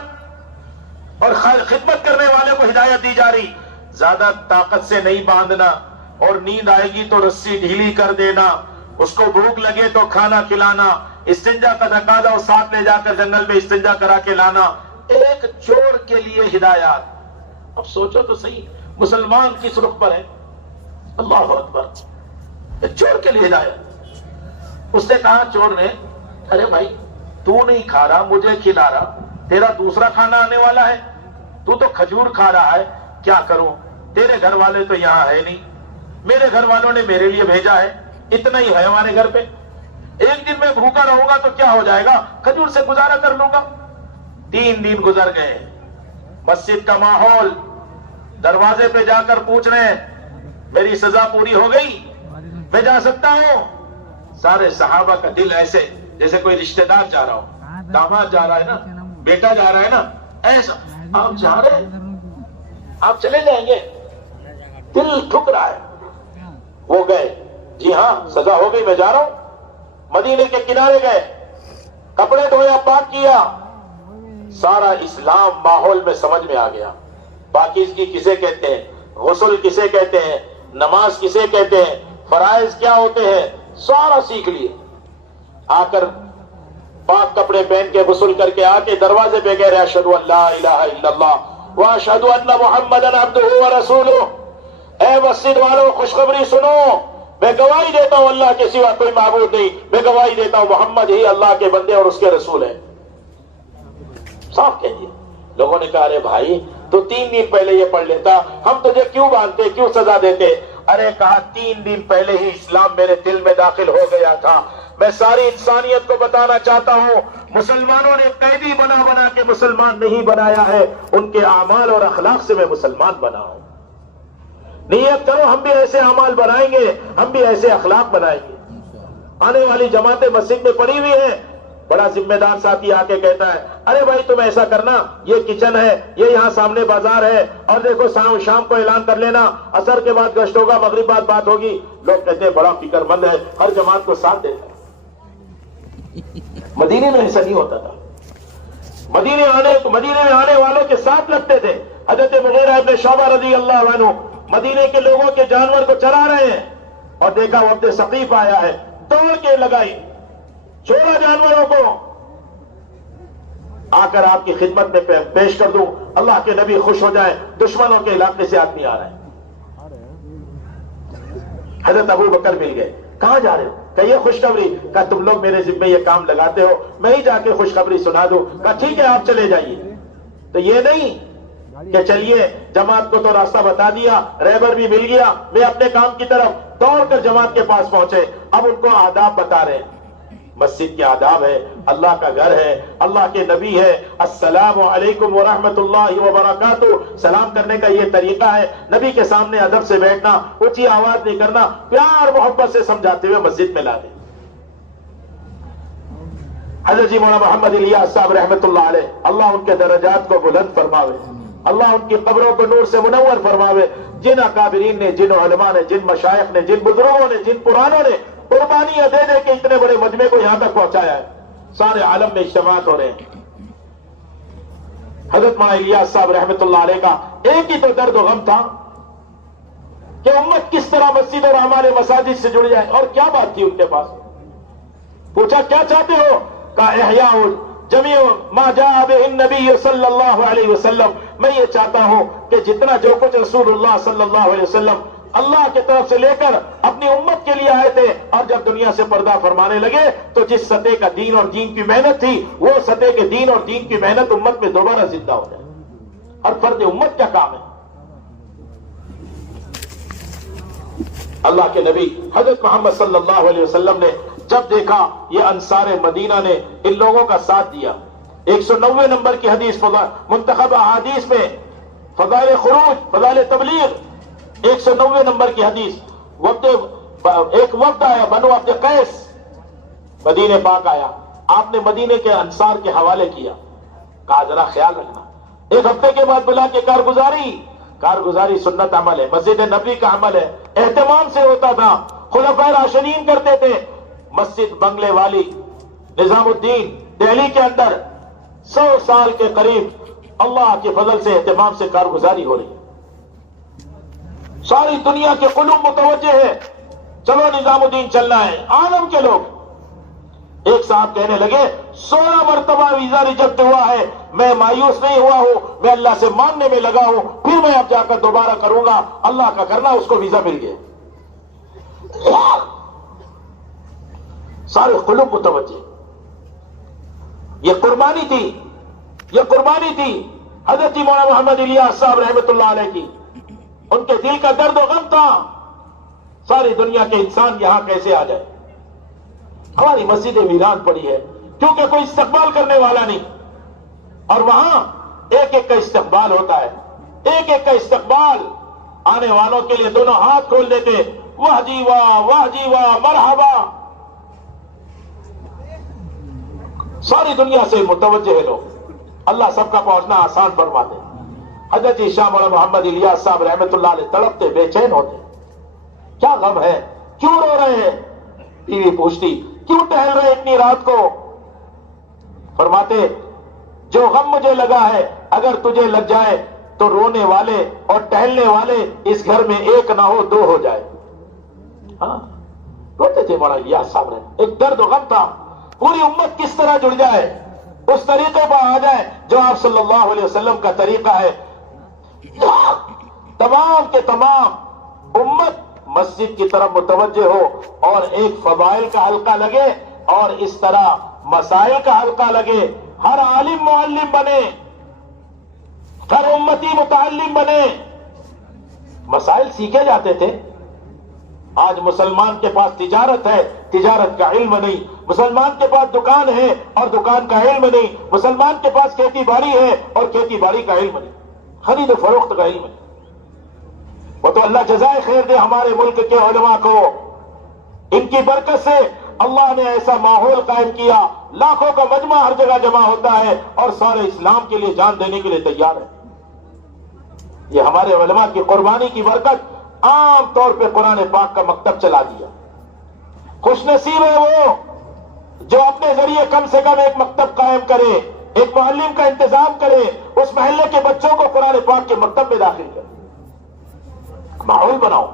اور خدمت کرنے والے کو ہدایت دی جا رہی, زیادہ طاقت سے نہیں باندھنا, اور نیند آئے گی تو رسی ڈھیلی کر دینا, اس کو بھوک لگے تو کھانا کھلانا, استنجا کا تقاضا اور ساتھ لے جا کر جنگل میں استنجا کرا کے لانا. ایک چور کے لیے ہدایات. اب سوچو تو صحیح, مسلمان کس رخ پر ہے؟ اللہ اکبر. ایک چور کے لیے ہدایت. اس نے کہا چور نے, ارے بھائی تو نہیں کھا رہا, مجھے کھلا رہا, تیرا دوسرا کھانا آنے والا ہے, تو کھجور کھا رہا ہے, کیا کروں؟ تیرے گھر والے تو یہاں ہے نہیں, میرے گھر والوں نے میرے لیے بھیجا ہے, اتنا ہی ہے ہمارے گھر پہ, ایک دن میں بھوکا رہوں گا تو کیا ہو جائے گا, کھجور سے گزارا کر لوں گا. 3 دن گزر گئے. مسجد کا ماحول, دروازے پہ جا کر پوچھ رہے ہیں میری سزا پوری ہو گئی, میں جا سکتا ہوں؟ سارے صحابہ کا دل ایسے جیسے کوئی رشتہ دار جا رہا ہو, داماد جا رہا ہے نا, بیٹا جا رہا ہے نا, ایسا. آپ جا رہے ہیں, آپ چلے جائیں گے, دل ٹھک رہا ہے. وہ گئے, جی ہاں سزا ہو گئی, میں جا رہا ہوں. مدینے کے کنارے گئے, کپڑے دھویا, پاک کیا, سارا اسلام ماحول میں سمجھ میں آ گیا. پاکیزگی کسے کہتے ہیں, غسل کسے کہتے ہیں, نماز کسے کہتے ہیں, فرائض کیا ہوتے ہیں, سارا سیکھ لیے. آ کر پاک کپڑے پہن کے غسل کر کے آ کے دروازے پہ کہہ رہے اشہد ان لا الہ الا اللہ واشہد ان محمدا عبدہ ورسولہ. اے مسجد والوں خوشخبری سنو, میں گواہی دیتا ہوں اللہ کے سوا کوئی معبود نہیں, میں گواہی دیتا ہوں محمد ہی اللہ کے بندے اور اس کے رسول ہیں. صاف کہہ دیا. لوگوں نے کہا ارے بھائی تو 3 دن پہلے یہ پڑھ لیتا, ہم تجھے کیوں باندھتے, کیوں سزا دیتے؟ ارے کہا 3 دن پہلے ہی اسلام میرے دل میں داخل ہو گیا تھا. میں ساری انسانیت کو بتانا چاہتا ہوں, مسلمانوں نے قیدی بنا بنا کے مسلمان نہیں بنایا ہے, ان کے اعمال اور اخلاق سے میں مسلمان بنا ہوں. نیت کرو ہم بھی ایسے اعمال بنائیں گے, ہم بھی ایسے اخلاق بنائیں گے. آنے والی جماعتیں مسجد میں پڑی ہوئی ہیں, بڑا ذمہ دار ساتھی آ کے کہتا ہے ارے بھائی تم ایسا کرنا, یہ کچن ہے, یہ یہاں سامنے بازار ہے, اور دیکھو شام کو اعلان کر لینا, عصر کے بعد گشت ہوگا, مغرب بعد بات ہوگی. لوگ کہتے ہیں بڑا فکر مند ہے, ہر جماعت کو ساتھ دیتا ہے. مدینے میں ایسا نہیں ہوتا تھا. مدینے میں آنے والوں کے ساتھ لگتے تھے. حضرت مغیرہ ابن شعبہ رضی اللہ عنہ مدینے کے لوگوں کے جانور کو چرا رہے ہیں, اور دیکھا وقت ثقیف آیا ہے, دوڑ کے لگائی, چھوڑا جانوروں کو, آ کر آپ کی خدمت میں پیش کر دوں, اللہ کے نبی خوش ہو جائیں, دشمنوں کے علاقے سے آدمی آ رہے ہیں. حضرت ابو بکر مل گئے, کہاں جا رہے ہو؟ کہ یہ خوشخبری. کہا تم لوگ میرے ذمہ یہ کام لگاتے ہو, میں ہی جا کے خوشخبری سنا دوں. کہا ٹھیک ہے آپ چلے جائیے. تو یہ نہیں کہ چلیے جماعت کو تو راستہ بتا دیا, رہبر بھی مل گیا, میں اپنے کام کی طرف دوڑ کر جماعت کے پاس پہنچے. اب ان کو آداب بتا رہے ہیں. مسجد کے آداب ہے, اللہ کا گھر ہے, اللہ کے نبی ہے, السلام علیکم ورحمۃ اللہ وبرکاتہ, سلام کرنے کا یہ طریقہ ہے. نبی کے سامنے ادب سے بیٹھنا, اونچی آواز نہیں کرنا, پیار محبت سے سمجھاتے ہوئے مسجد میں لا دیں. حضرت جی مولانا محمد الیاس صاحب رحمۃ اللہ علیہ, اللہ ان کے درجات کو بلند فرماوے, اللہ ان کی قبروں کو نور سے منور فرماوے. جن اکابرین نے، جن علماء نے، جن مشائخ نے، جن بزرگوں نے، جن پرانوں نے قربانیاں دے دے کے اتنے بڑے مجمع کو یہاں تک پہنچایا ہے، سارے عالم میں اجتماعات ہو رہے ہیں. حضرت مولانا الیاس صاحب رحمت اللہ علیہ کا ایک ہی تو درد و غم تھا کہ امت کس طرح مسجد اور ہمارے مساجد سے جڑ جائے. اور کیا بات تھی ان کے پاس؟ پوچھا کیا چاہتے ہو؟ کہا احیاء جمیع ما جاء به النبی صلی اللہ علیہ وسلم. میں یہ چاہتا ہوں کہ جتنا جو کچھ رسول اللہ صلی اللہ علیہ وسلم اللہ کی طرف سے لے کر اپنی امت کے لیے آئے تھے، اور جب دنیا سے پردہ فرمانے لگے تو جس سطح کا دین اور دین کی محنت تھی، وہ سطح کے دین اور دین کی محنت امت میں دوبارہ زندہ ہو جائے. ہر فرد امت کا کام ہے. اللہ کے نبی حضرت محمد صلی اللہ علیہ وسلم نے جب دیکھا یہ انصار مدینہ نے ان لوگوں کا ساتھ دیا، 190 نمبر کی حدیث منتخب احادیث میں فضائل خروج، فضائل تبلیغ، 190 نمبر کی حدیث. ایک وقت آیا بنو عبد قیس مدینے پاک آیا، آپ نے مدینے کے انصار کے حوالے کیا، کہا ذرا خیال رکھنا. ایک ہفتے کے بعد بلا کے کارگزاری سنت عمل ہے، مسجد نبوی کا عمل ہے، اہتمام سے ہوتا تھا. خلفائے راشدین کرتے تھے. مسجد بنگلے والی نظام الدین دہلی کے اندر 100 سال کے قریب اللہ کے فضل سے اہتمام سے کارگزاری ہو رہی ہے. ساری دنیا کے قلوب متوجہ ہے، چلو نظام الدین چلنا ہے. عالم کے لوگ ایک صاحب کہنے لگے 16 مرتبہ ویزا ریجیکٹ ہوا ہے، میں مایوس نہیں ہوا ہوں، میں اللہ سے ماننے میں لگا ہوں، پھر میں اب جا کر دوبارہ کروں گا. اللہ کا کرنا اس کو ویزا مل گیا. سارے قلوب متوجہ. یہ قربانی تھی حضرت مولانا محمد الیاس صاحب رحمت اللہ علیہ کی. ان کے دل کا درد و غم تھا ساری دنیا کے انسان یہاں کیسے آ جائے. ہماری مسجدیں ویران پڑی ہے کیونکہ کوئی استقبال کرنے والا نہیں، اور وہاں ایک ایک کا استقبال ہوتا ہے. ایک ایک کا استقبال آنے والوں کے لیے دونوں ہاتھ کھول دیتے، واہ جی واہ مرحبا. ساری دنیا سے متوجہ ہے لوگ. اللہ سب کا پہنچنا آسان فرماتے. حضرت شاہ مولانا محمد الیاس صاحب رحمت اللہ علیہ تڑپتے، بے چین ہوتے. کیا غم ہے؟ کیوں رو رہے ہیں؟ بیوی پوچھتی کیوں ٹہل رہے اتنی رات کو؟ فرماتے جو غم مجھے لگا ہے اگر تجھے لگ جائے تو رونے والے اور ٹہلنے والے اس گھر میں ایک نہ ہو 2 ہو جائے. ہاں روتے تھے مولانا الیاس صاحب نے. ایک درد و غم تھا پوری امت کس طرح جڑ جائے، اس طریقے پر آ جائے جو آپ صلی اللہ علیہ وسلم کا طریقہ ہے. تمام کے تمام امت مسجد کی طرف متوجہ ہو اور ایک فضائل کا حلقہ لگے اور اس طرح مسائل کا حلقہ لگے. ہر عالم معلم بنے، ہر امتی متعلم بنے. مسائل سیکھے جاتے تھے. آج مسلمان کے پاس تجارت ہے، تجارت کا علم نہیں. مسلمان کے پاس دکان ہے اور دکان کا علم نہیں. مسلمان کے پاس کھیتی باڑی ہے اور کھیتی باڑی کا علم نہیں. خرید و فروخت کا علم نہیں. وہ تو اللہ جزائے خیر دے ہمارے ملک کے علماء کو. ان کی برکت سے اللہ نے ایسا ماحول قائم کیا، لاکھوں کا مجمع ہر جگہ جمع ہوتا ہے اور سارے اسلام کے لیے جان دینے کے لیے تیار ہے. یہ ہمارے علماء کی قربانی کی برکت. عام طور پہ قرآن پاک کا مکتب چلا دیا. خوش نصیب ہے وہ جو اپنے ذریعے کم سے کم ایک مکتب قائم کرے، ایک معلم کا انتظام کرے، اس محلے کے بچوں کو قرآن پاک کے مکتب میں داخل کرے. ماحول بناؤ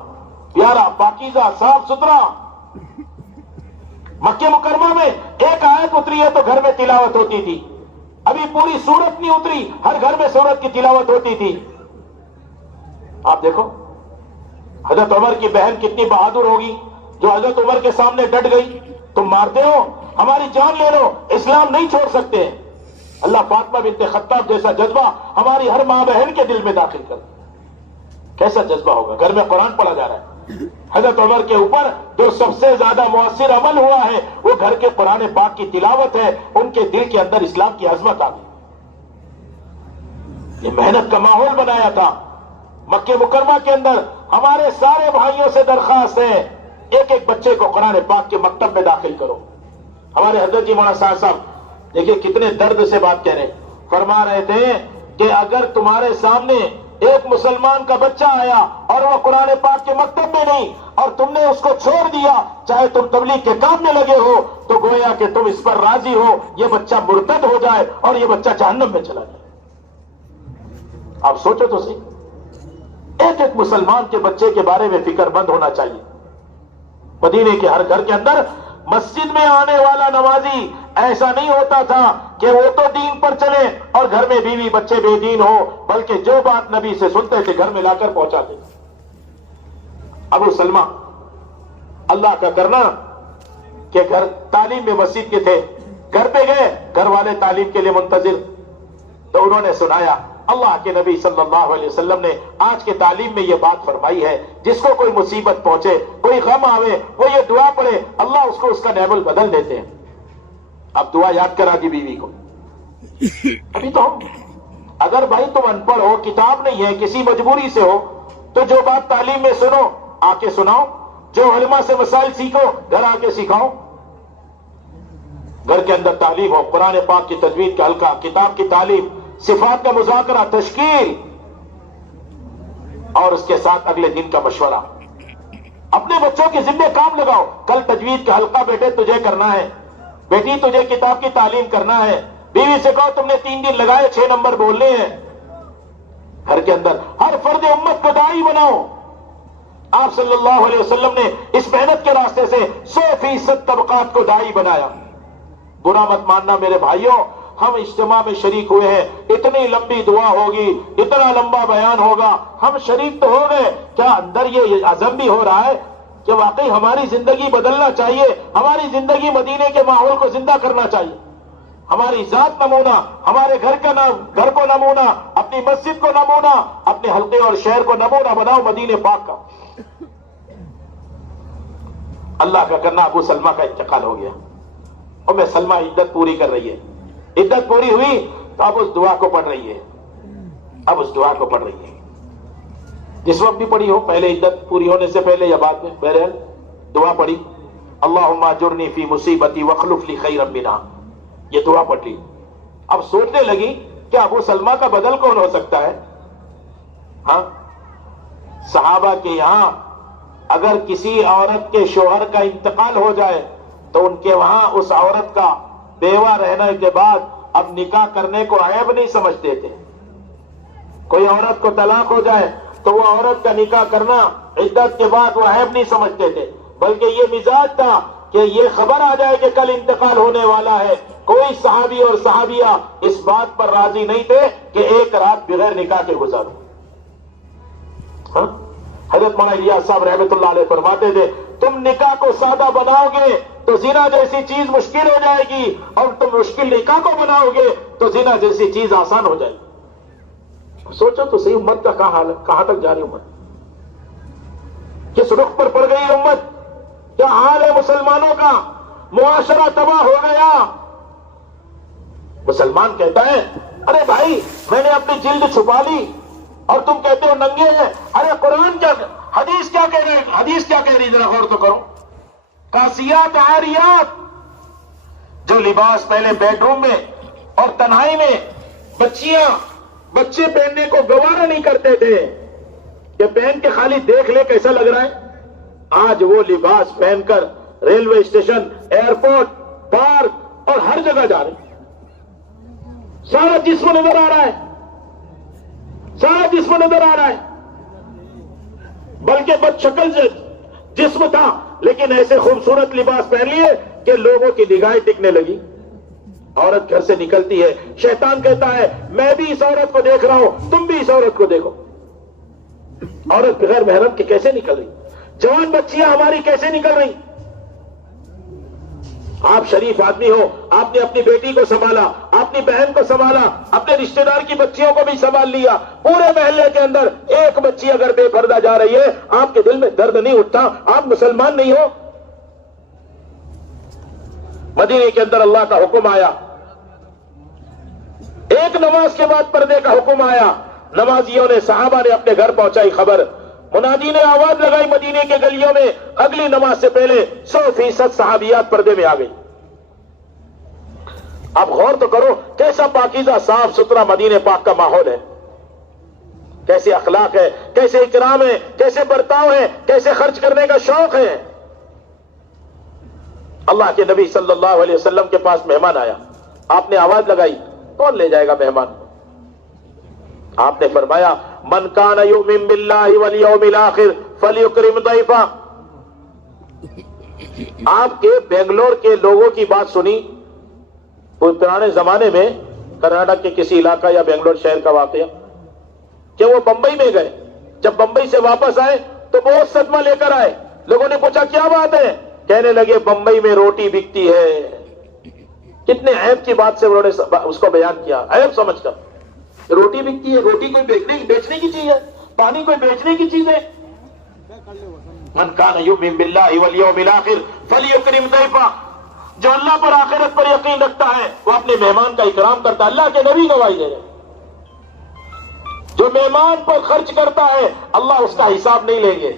پیارا، پاکیزہ، صاف ستھرا. مکہ مکرمہ میں ایک آیت اتری ہے تو گھر میں تلاوت ہوتی تھی. ابھی پوری سورت نہیں اتری، ہر گھر میں سورت کی تلاوت ہوتی تھی. آپ دیکھو حضرت عمر کی بہن کتنی بہادر ہوگی جو حضرت عمر کے سامنے ڈٹ گئی. تم مارتے ہو، ہماری جان لے لو، اسلام نہیں چھوڑ سکتے. اللہ فاطمہ بنت خطاب جیسا جذبہ ہماری ہر ماں بہن کے دل میں داخل کر. کیسا جذبہ ہوگا؟ گھر میں قرآن پڑھا جا رہا ہے. حضرت عمر کے اوپر جو سب سے زیادہ مؤثر عمل ہوا ہے وہ گھر کے قرآن پاک کی تلاوت ہے. ان کے دل کے اندر اسلام کی عظمت آ گئی. یہ محنت کا ماحول بنایا تھا. مکہ مکرمہ کے اندر ہمارے سارے بھائیوں سے درخواست ہے ایک ایک بچے کو قرآن پاک کے مکتب میں داخل کرو. ہمارے حضرت جی مولانا صاحب دیکھیے کتنے درد سے بات کہہ رہے ہیں. فرما رہے تھے کہ اگر تمہارے سامنے ایک مسلمان کا بچہ آیا اور وہ قرآن پاک کے مکتب میں نہیں اور تم نے اس کو چھوڑ دیا، چاہے تم تبلیغ کے کام میں لگے ہو، تو گویا کہ تم اس پر راضی ہو یہ بچہ مرتد ہو جائے اور یہ بچہ جہنم میں چلا جائے۔ آپ سوچو تو صحیح، ایک ایک مسلمان کے بچے کے بارے میں فکر مند ہونا چاہیے۔ مدینے کے ہر گھر کے اندر مسجد میں آنے والا نمازی ایسا نہیں ہوتا تھا کہ وہ تو دین پر چلے اور گھر میں بیوی بچے بے دین ہو، بلکہ جو بات نبی سے سنتے تھے گھر میں لا کر پہنچاتے تھے۔ ابو سلمہ اللہ کا کرنا کہ گھر تعلیم میں مسجد کے تھے، گھر پہ گئے، گھر والے تعلیم کے لیے منتظر، تو انہوں نے سنایا اللہ کے نبی صلی اللہ علیہ وسلم نے آج کے تعلیم میں یہ بات فرمائی ہے، جس کو کوئی مصیبت پہنچے، کوئی غم آوے، وہ یہ دعا پڑھے، اللہ اس کو اس کا نعمت بدل دیتے ہیں۔ اب دعا یاد کرا دی بیوی کو۔ ابھی تو اگر بھائی تم ان پڑھ ہو، کتاب نہیں ہے، کسی مجبوری سے ہو، تو جو بات تعلیم میں سنو آ کے سناؤ، جو علماء سے مسائل سیکھو گھر آ کے سکھاؤ۔ گھر کے اندر تعلیم ہو، قرآن پاک کی تجوید کا حلقہ، کتاب کی تعلیم، صفات کا مذاکرہ، تشکیل، اور اس کے ساتھ اگلے دن کا مشورہ۔ اپنے بچوں کے ذمہ کام لگاؤ، کل تجوید کا حلقہ بیٹے تجھے کرنا ہے، بیٹی تجھے کتاب کی تعلیم کرنا ہے، بیوی سے کہو تم نے 3 دن لگائے 6 نمبر بولنے ہیں۔ گھر کے اندر ہر فرد امت کو داعی بناؤ۔ آپ صلی اللہ علیہ وسلم نے اس محنت کے راستے سے 100% طبقات کو داعی بنایا۔ برا مت ماننا میرے بھائیوں، ہم اجتماع میں شریک ہوئے ہیں، اتنی لمبی دعا ہوگی، اتنا لمبا بیان ہوگا، ہم شریک تو ہو گئے، کیا اندر یہ عزم بھی ہو رہا ہے کہ واقعی ہماری زندگی بدلنا چاہیے، ہماری زندگی مدینے کے ماحول کو زندہ کرنا چاہیے، ہماری ذات نمونہ، ہمارے گھر کو نمونہ، اپنی مسجد کو نمونہ، اپنے حلقے اور شہر کو نمونہ بناؤ مدینے پاک کا۔ اللہ کا کرنا ابو سلمہ کا انتقال ہو گیا، اور میں سلمہ عدت پوری کر رہی ہے، عدت پوری ہوئی تو اب اس دعا کو پڑھ رہی ہے، اب اس دعا کو پڑھ رہی ہے، جس وقت بھی پڑھی ہو، پہلے عدت پوری ہونے سے پہلے یا بعد میں، بہرحال دعا پڑھی، اللہم اجرنی فی مصیبتی واخلف لی خیرا منہا، یہ دعا پڑھ لی۔ اب سوچنے لگی کہ ابو سلمہ کا بدل کون ہو سکتا ہے؟ ہاں، صحابہ کے یہاں اگر کسی عورت کے شوہر کا انتقال ہو جائے تو ان کے وہاں اس عورت کا بیوہ رہنے کے بعد اب نکاح کرنے کو عیب نہیں سمجھتے تھے۔ کوئی عورت کو طلاق ہو جائے تو وہ عورت کا نکاح کرنا عدت کے بعد وہ عیب نہیں سمجھتے تھے، بلکہ یہ مزاج تھا کہ یہ خبر آ جائے کہ کل انتقال ہونے والا ہے۔ کوئی صحابی اور صحابیہ اس بات پر راضی نہیں تھے کہ ایک رات بغیر نکاح کے گزارو۔ ہاں؟ حضرت مولانا الیاس صاحب رحمۃ اللہ علیہ فرماتے تھے تم نکاح کو سادہ بناؤ گے تو زنا جیسی چیز مشکل ہو جائے گی، اور تم مشکل نکاح کو بناؤ گے تو زنا جیسی چیز آسان ہو جائے گی۔ سوچو تو صحیح، امت کا کہاں حال ہے، کہاں تک جا رہی امت، کس رخ پر پڑ گئی امت، کیا حال ہے مسلمانوں کا، معاشرہ تباہ ہو گیا۔ مسلمان کہتا ہے ارے بھائی میں نے اپنی جلد چھپا لی اور تم کہتے ہو ننگے ہیں، ارے قرآن کیا، حدیث کیا کہہ رہے ہیں، حدیث کیا کہہ رہی ہے، ذرا غور تو کرو۔ کاسیات عاریات، جو لباس پہلے بیڈ روم میں اور تنہائی میں بچے پہننے کو گوارا نہیں کرتے تھے کہ پہن کے خالی دیکھ لے کیسا لگ رہا ہے، آج وہ لباس پہن کر ریلوے اسٹیشن، ایئرپورٹ، پارک اور ہر جگہ جا رہے ہیں، سارا جسم نظر آ رہا ہے، سارا جسم نظر آ رہا ہے، بلکہ بد شکل جسم تھا لیکن ایسے خوبصورت لباس پہن لیے کہ لوگوں کی نگاہیں ٹکنے لگی۔ عورت گھر سے نکلتی ہے، شیطان کہتا ہے میں بھی اس عورت کو دیکھ رہا ہوں، تم بھی اس عورت کو دیکھو۔ عورت بغیر محرم کے کیسے نکل رہی، جوان بچیاں ہماری کیسے نکل رہی۔ آپ شریف آدمی ہو، آپ نے اپنی بیٹی کو سنبھالا، اپنی بہن کو سنبھالا، اپنے رشتہ دار کی بچیوں کو بھی سنبھال لیا، پورے محلے کے اندر ایک بچی اگر بے پردہ جا رہی ہے آپ کے دل میں درد نہیں اٹھتا؟ آپ مسلمان نہیں ہو؟ مدینے کے اندر اللہ کا حکم آیا، ایک نماز کے بعد پردے کا حکم آیا، نمازیوں نے، صحابہ نے اپنے گھر پہنچائی خبر، منادی نے آواز لگائی مدینے کے گلیوں میں، اگلی نماز سے پہلے 100% صحابیات پردے میں آ گئی۔ آپ غور تو کرو کیسا پاکیزہ صاف ستھرا مدینہ پاک کا ماحول ہے، کیسے اخلاق ہے، کیسے اکرام ہے، کیسے برتاؤ ہے، کیسے خرچ کرنے کا شوق ہے۔ اللہ کے نبی صلی اللہ علیہ وسلم کے پاس مہمان آیا، آپ نے آواز لگائی، کون لے جائے گا مہمان؟ آپ نے فرمایا من کان یؤمن باللہ والیوم الاخر فلیکرم ضیفہ۔ آپ کے بنگلور کے لوگوں کی بات سنی، پرانے زمانے میں کرناٹک کے کسی علاقہ یا بنگلور شہر کا واقعہ کہ وہ بمبئی میں گئے، جب بمبئی سے واپس آئے تو بہت صدمہ لے کر آئے۔ لوگوں نے پوچھا کیا بات ہے؟ کہنے لگے بمبئی میں روٹی بکتی ہے۔ کتنے عیب کی بات سے انہوں نے اس کو بیان کیا، عیب سمجھ کر۔ روٹی بکتی ہے، روٹی کوئی بیچنے کی چیز ہے، پانی کوئی بیچنے کی چیز ہے۔ من کان یؤمن باللہ والیوم الاخر فلیکرم ضیفہ، جو اللہ پر آخرت پر یقین رکھتا ہے وہ اپنے مہمان کا اکرام کرتا ہے۔ اللہ کے نبی گواہی دے رہے، جو مہمان پر خرچ کرتا ہے اللہ اس کا حساب نہیں لیں گے۔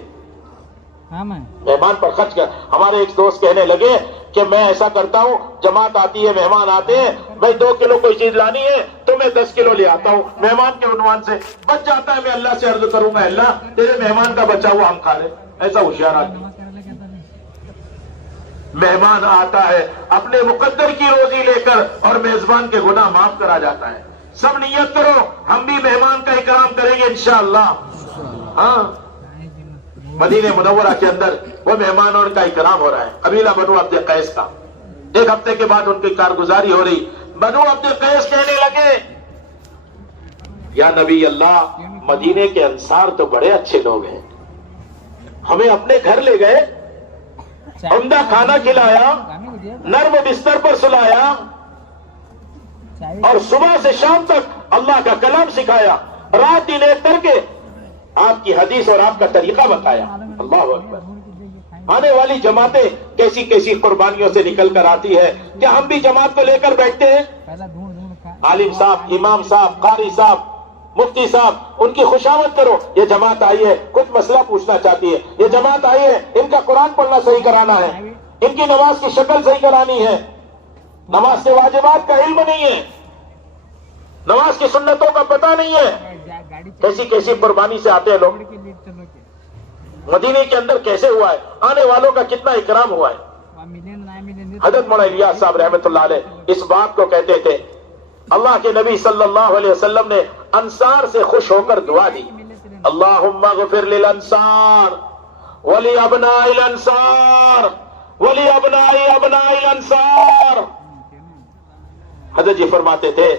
مہمان پر خرچ کر، ہمارے ایک دوست کہنے لگے کہ میں ایسا کرتا ہوں، جماعت آتی ہے، مہمان آتے ہیں، میں 2 کلو کوئی چیز لانی ہے تو میں 10 کلو لے آتا ہوں، مہمان کے عنوان سے بچ جاتا ہے، میں اللہ سے عرض کروں گا اللہ تیرے مہمان کا بچا ہوا ہم کھا لیں۔ ایسا ہوشیار آدمی، مہمان آتا ہے اپنے مقدر کی روزی لے کر اور میزبان کے گناہ معاف کرا جاتا ہے۔ سب نیت کرو ہم بھی مہمان کا اکرام کریں گے انشاءاللہ۔ ہاں، مدینہ منورہ کے اندر وہ مہمانوں کا اکرام ہو رہا ہے۔ قبیلہ بنو عبد قیس کا، 1 ہفتے کے بعد ان کی کارگزاری ہو رہی، بنو عبد قیس کہنے لگے یا نبی اللہ مدینے کے انصار تو بڑے اچھے لوگ ہیں، ہمیں اپنے گھر لے گئے، عمدہ کھانا کھلایا، نرم بستر پر سلایا اور صبح سے شام تک اللہ کا کلام سکھایا، رات دن ایک کر کے آپ کی حدیث اور آپ کا طریقہ بتایا۔ اللہ اکبر۔ آنے والی جماعتیں کیسی کیسی قربانیوں سے نکل کر آتی ہے، کیا ہم بھی جماعت کو لے کر بیٹھتے ہیں؟ عالم صاحب، امام صاحب، قاری صاحب، مفتی صاحب، ان کی خوشامد کرو، یہ جماعت آئی ہے کچھ مسئلہ پوچھنا چاہتی ہے، یہ جماعت آئی ہے ان کا قرآن پڑھنا صحیح کرانا ہے، ان کی نماز کی شکل صحیح کرانی ہے، نماز کے واجبات کا علم نہیں ہے، نماز کی سنتوں کا پتہ نہیں ہے۔ کیسی کیسی قربانی سے آتے ہیں لوگ۔ مدینے کے اندر کیسے ہوا ہے، آنے والوں کا کتنا اکرام ہوا ہے۔ حضرت مولانا الیاس صاحب رحمۃ اللہ علیہ اس بات کو کہتے تھے، اللہ کے نبی صلی اللہ علیہ وسلم نے انصار سے خوش ہو کر دعا دی، اللہم اغفر للانصار ولی ابناء الانصار ولی ابناء ابناء الانصار۔ حضرت جی فرماتے تھے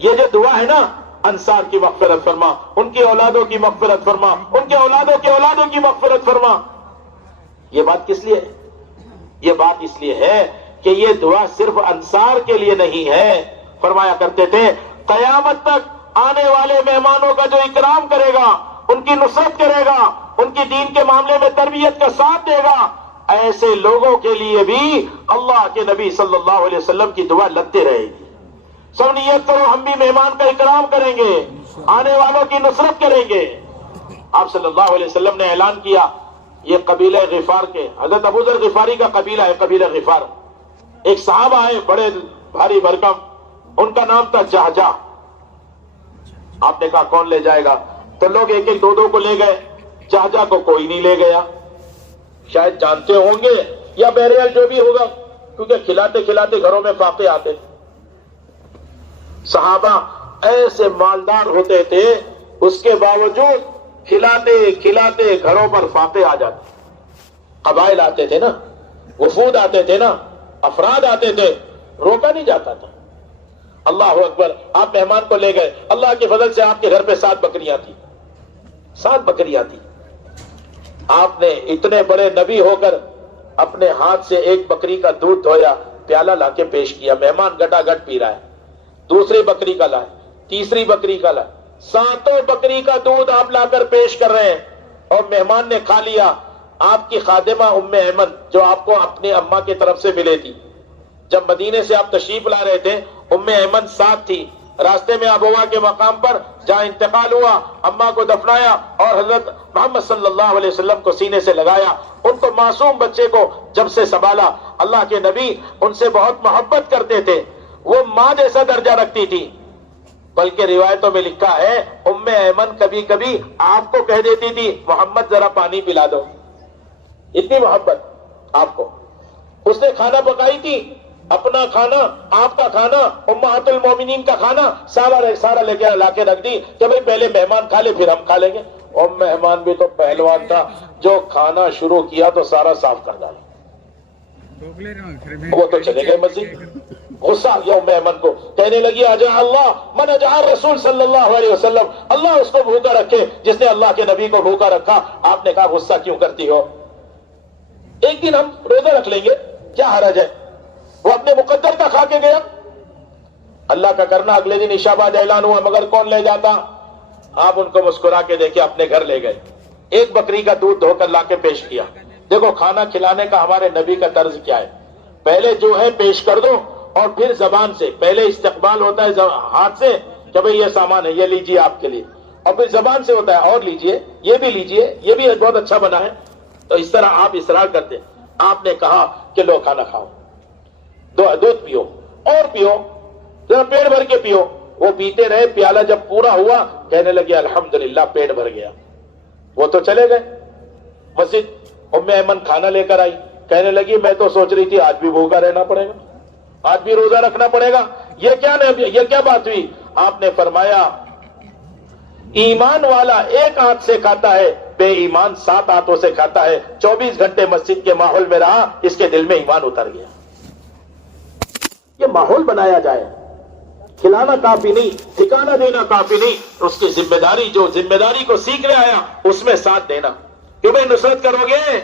یہ جو دعا ہے نا، انصار کی مغفرت فرما، ان کی اولادوں کی مغفرت فرما، ان کے اولادوں کے اولادوں کی مغفرت فرما۔ یہ بات کس لیے ہے؟ یہ بات اس لیے ہے کہ یہ دعا صرف انصار کے لیے نہیں ہے، فرمایا کرتے تھے قیامت تک آنے والے مہمانوں کا جو اکرام کرے گا، ان کی نصرت کرے گا، ان کی دین کے معاملے میں تربیت کا ساتھ دے گا، ایسے لوگوں کے لیے بھی اللہ کے نبی صلی اللہ علیہ وسلم کی دعا لگتے رہے گی۔ سب نیت کرو ہم بھی مہمان کا اکرام کریں گے، آنے والوں کی نصرت کریں گے۔ آپ صلی اللہ علیہ وسلم نے اعلان کیا، یہ قبیلہ غفار کے، حضرت ابو ذر غفاری کا قبیلہ ہے، قبیلہ غفار۔ ایک صحابہ آئے بڑے بھاری بھرکم، ان کا نام تھا جہجہ۔ آپ نے کہا کون لے جائے گا؟ تو لوگ ایک ایک 2 کو لے گئے، جہجہ کو کوئی نہیں لے گیا، شاید جانتے ہوں گے یا بہرحال جو بھی ہوگا، کیونکہ کھلاتے کھلاتے گھروں میں فاقے آتے۔ صحابہ ایسے مالدار ہوتے تھے، اس کے باوجود کھلاتے کھلاتے گھروں پر فاقے آ جاتے۔ قبائل آتے تھے نا، وفود آتے تھے نا، افراد آتے تھے، روکا نہیں جاتا تھا۔ اللہ اکبر، آپ مہمان کو لے گئے، اللہ کے فضل سے آپ کے گھر پہ 7 بکریاں تھی، 7 بکریاں تھی۔ آپ نے اتنے بڑے نبی ہو کر اپنے ہاتھ سے ایک بکری کا دودھ دھویا، پیالہ لا کے پیش کیا، مہمان گٹا گٹ پی رہا ہے، دوسری بکری کا لائے، تیسری بکری کا لائے، 7 بکری کا دودھ آپ لا کر پیش کر رہے ہیں، اور مہمان نے کھا لیا۔ آپ کی خادمہ ام ایمن جو آپ کو اپنی اماں کی طرف سے ملے تھی، جب مدینے سے آپ تشریف لا رہے تھے ام ایمن ساتھ تھی، راستے میں ابوا کے مقام پر جہاں انتقال ہوا اماں کو دفنایا اور حضرت محمد صلی اللہ علیہ وسلم کو سینے سے لگایا، ان کو معصوم بچے کو جب سے سنبھالا، اللہ کے نبی ان سے بہت محبت کرتے تھے، وہ ماں جیسا درجہ رکھتی تھی، بلکہ روایتوں میں لکھا ہے ام ایمن کبھی کبھی آپ کو کہہ دیتی تھی محمد ذرا پانی پلا دو، اتنی محبت آپ کو۔ اس نے کھانا پکائی تھی، اپنا کھانا، آپ کا کھانا، امہات المومنین کا کھانا سارا لے کے لا کے رکھ دی کہ بھئی پہلے مہمان کھا لے پھر ہم کھا لیں گے۔ اور مہمان بھی تو پہلوان تھا، جو کھانا شروع کیا تو سارا صاف کر ڈالا، وہ تو چلے گئے مسجد۔ غصہ آ گیا ام ایمن کو، کہنے لگی اجا اللہ من اجا رسول صلی اللہ علیہ وسلم، اللہ اس کو بھوکا رکھے جس نے اللہ کے نبی کو بھوکا رکھا۔ آپ نے کہا غصہ کیوں کرتی ہو، ایک دن ہم روزہ رکھ لیں گے، کیا حرج ہے؟ وہ اپنے مقدر کا کھا کے گیا، اللہ کا کرنا اگلے دن عشاء بعد اعلان ہوا، مگر کون لے جاتا؟ آپ ان کو مسکرا کے دیکھے اپنے گھر لے گئے، ایک بکری کا دودھ دھو کر لا کے پیش کیا۔ دیکھو کھانا کھلانے کا ہمارے نبی کا طرز کیا ہے، پہلے جو ہے پیش کر دو اور پھر زبان سے، پہلے استقبال ہوتا ہے ہاتھ سے کہ بھئی یہ سامان ہے، یہ لیجئے آپ کے لیے، اور پھر زبان سے ہوتا ہے اور لیجئے، یہ بھی لیجئے، یہ بھی بہت اچھا بنا ہے۔ تو اس طرح آپ اصرار کرتے ہیں۔ آپ نے کہا کہ لو کھانا کھاؤ، دودھ پیو اور پیو، ذرا پیٹ بھر کے پیو۔ وہ پیتے رہے، پیالہ جب پورا ہوا کہنے لگے الحمدللہ پیٹ بھر گیا۔ وہ تو چلے گئے مسجد، ام ایمن کھانا لے کر آئی، کہنے لگی میں تو سوچ رہی تھی آج بھی بھوکا رہنا پڑے گا، آج بھی روزہ رکھنا پڑے گا، یہ کیا بات ہوئی؟ آپ نے فرمایا ایمان والا ایک ہاتھ سے کھاتا ہے، بے ایمان 7 ہاتھوں سے کھاتا ہے۔ 24 گھنٹے مسجد کے ماحول میں رہا، اس کے دل میں ایمان اتر گیا۔ یہ ماحول بنایا جائے، کھلانا کافی نہیں، ٹھکانہ دینا کافی نہیں، اس کی ذمہ داری، جو ذمہ داری کو سیکھنے آیا اس میں ساتھ دینا۔ کہ بھئی نصرت کرو گے،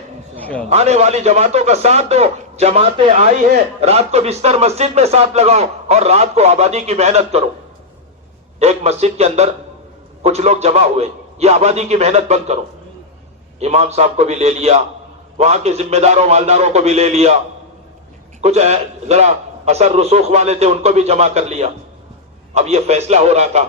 آنے والی جماعتوں کا ساتھ دو، جماعتیں آئی ہیں رات کو بستر مسجد میں ساتھ لگاؤ اور رات کو آبادی کی محنت کرو۔ ایک مسجد کے اندر کچھ لوگ جمع ہوئے، یہ آبادی کی محنت بند کرو۔ امام صاحب کو بھی لے لیا، وہاں کے ذمہ داروں مالداروں کو بھی لے لیا، کچھ ذرا اثر رسوخ والے تھے ان کو بھی جمع کر لیا۔ اب یہ فیصلہ ہو رہا تھا،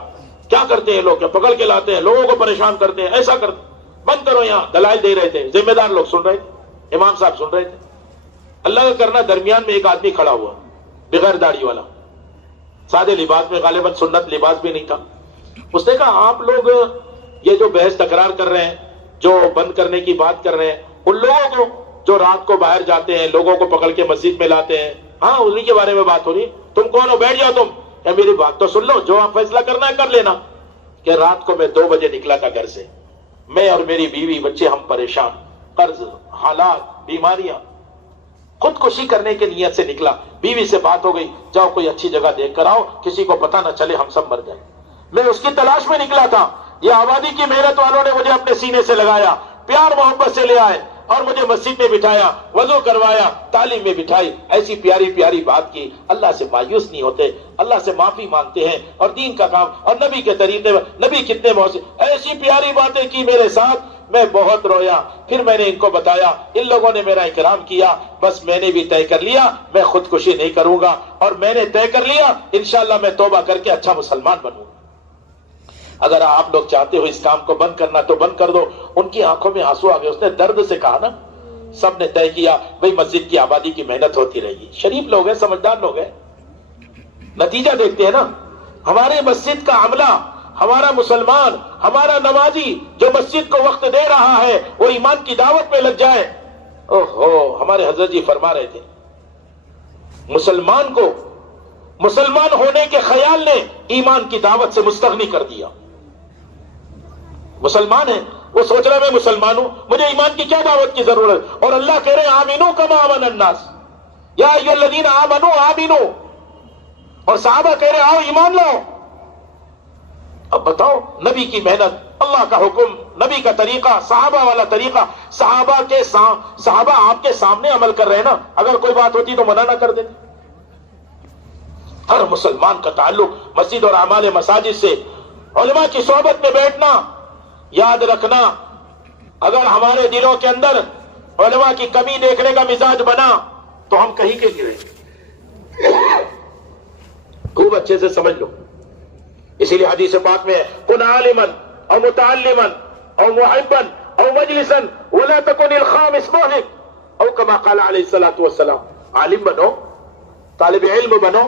کیا کرتے ہیں لوگ، پکڑ کے لاتے ہیں، لوگوں کو پریشان کرتے ہیں، ایسا کرتے، بند کرو یہاں۔ دلائل دے رہے تھے، ذمہ دار لوگ سن رہے تھے، امام صاحب سن رہے تھے۔ اللہ کا کرنا درمیان میں ایک آدمی کھڑا ہوا، بغیر داڑھی والا، سادے لباس میں، غالباً سنت لباس بھی نہیں تھا۔ اس نے کہا آپ لوگ یہ جو بحث تکرار کر رہے ہیں، جو بند کرنے کی بات کر رہے ہیں، ان لوگوں کو جو رات کو باہر جاتے ہیں، لوگوں کو پکڑ کے مسجد میں لاتے ہیں، ہاں انہیں کے بارے میں بات ہو رہی، تم کون ہو، بیٹھ جاؤ تم، یا میری بات تو سن لو، جو آپ فیصلہ کرنا ہے کر لینا۔ کہ رات کو میں 2 بجے نکلا تھا گھر سے، میں اور میری بیوی بچے ہم پریشان، قرض، حالات، بیماریاں، خودکشی کرنے کی نیت سے نکلا۔ بیوی سے بات ہو گئی جاؤ کوئی اچھی جگہ دیکھ کر آؤ، کسی کو پتہ نہ چلے ہم سب مر جائیں۔ میں اس کی تلاش میں نکلا تھا، یہ آبادی کی محنت والوں نے مجھے اپنے سینے سے لگایا، پیار محبت سے لے آئے اور مجھے مسجد میں بٹھایا، وضو کروایا، تعلیم میں بٹھائی، ایسی پیاری پیاری بات کی۔ اللہ سے مایوس نہیں ہوتے، اللہ سے معافی مانگتے ہیں اور دین کا کام اور نبی کے طریقے، نبی کتنے محسن، ایسی پیاری باتیں کی میرے ساتھ، میں بہت رویا۔ پھر میں نے ان کو بتایا، ان لوگوں نے میرا اکرام کیا، بس میں نے بھی طے کر لیا میں خودکشی نہیں کروں گا، اور میں نے طے کر لیا انشاءاللہ میں توبہ کر کے اچھا مسلمان بنوں گا۔ اگر آپ لوگ چاہتے ہو اس کام کو بند کرنا تو بند کر دو۔ ان کی آنکھوں میں آنسو آ گئے، اس نے درد سے کہا نا، سب نے طے کیا بھئی مسجد کی آبادی کی محنت ہوتی رہے گی۔ شریف لوگ ہیں، سمجھدار لوگ ہیں، نتیجہ دیکھتے ہیں نا۔ ہمارے مسجد کا عملہ، ہمارا مسلمان، ہمارا نمازی جو مسجد کو وقت دے رہا ہے، وہ ایمان کی دعوت پہ لگ جائے۔ اوہو، ہمارے حضرت جی فرما رہے تھے مسلمان کو مسلمان ہونے کے خیال نے ایمان کی دعوت سے مستغنی کر دیا۔ مسلمان ہے، وہ سوچ رہا ہے میں مسلمان ہوں، مجھے ایمان کی کیا دعوت کی ضرورت، اور اللہ کہہ رہے ہیں آمنو کما آمن الناس، یا ایھا الذین آمنو آمنو، اور صحابہ کہہ رہے آؤ ایمان لاؤ۔ اب بتاؤ، نبی کی محنت، اللہ کا حکم، نبی کا طریقہ، صحابہ والا طریقہ، صحابہ آپ کے سامنے عمل کر رہے ہیں نا، اگر کوئی بات ہوتی تو منع نہ کر دیتے۔ ہر مسلمان کا تعلق مسجد اور اعمال مساجد سے، علماء کی صحبت میں بیٹھنا۔ یاد رکھنا، اگر ہمارے دلوں کے اندر علماء کی کمی دیکھنے کا مزاج بنا تو ہم کہیں کے گرے۔ خوب اچھے سے سمجھ لو، اسی لیے حدیث پاک میں کن عالما او متعلما او محبا او مجلسا ولا تكن الخامس مهلك، او كما قال علیہ الصلوۃ والسلام، عالم بنو، طالب علم بنو،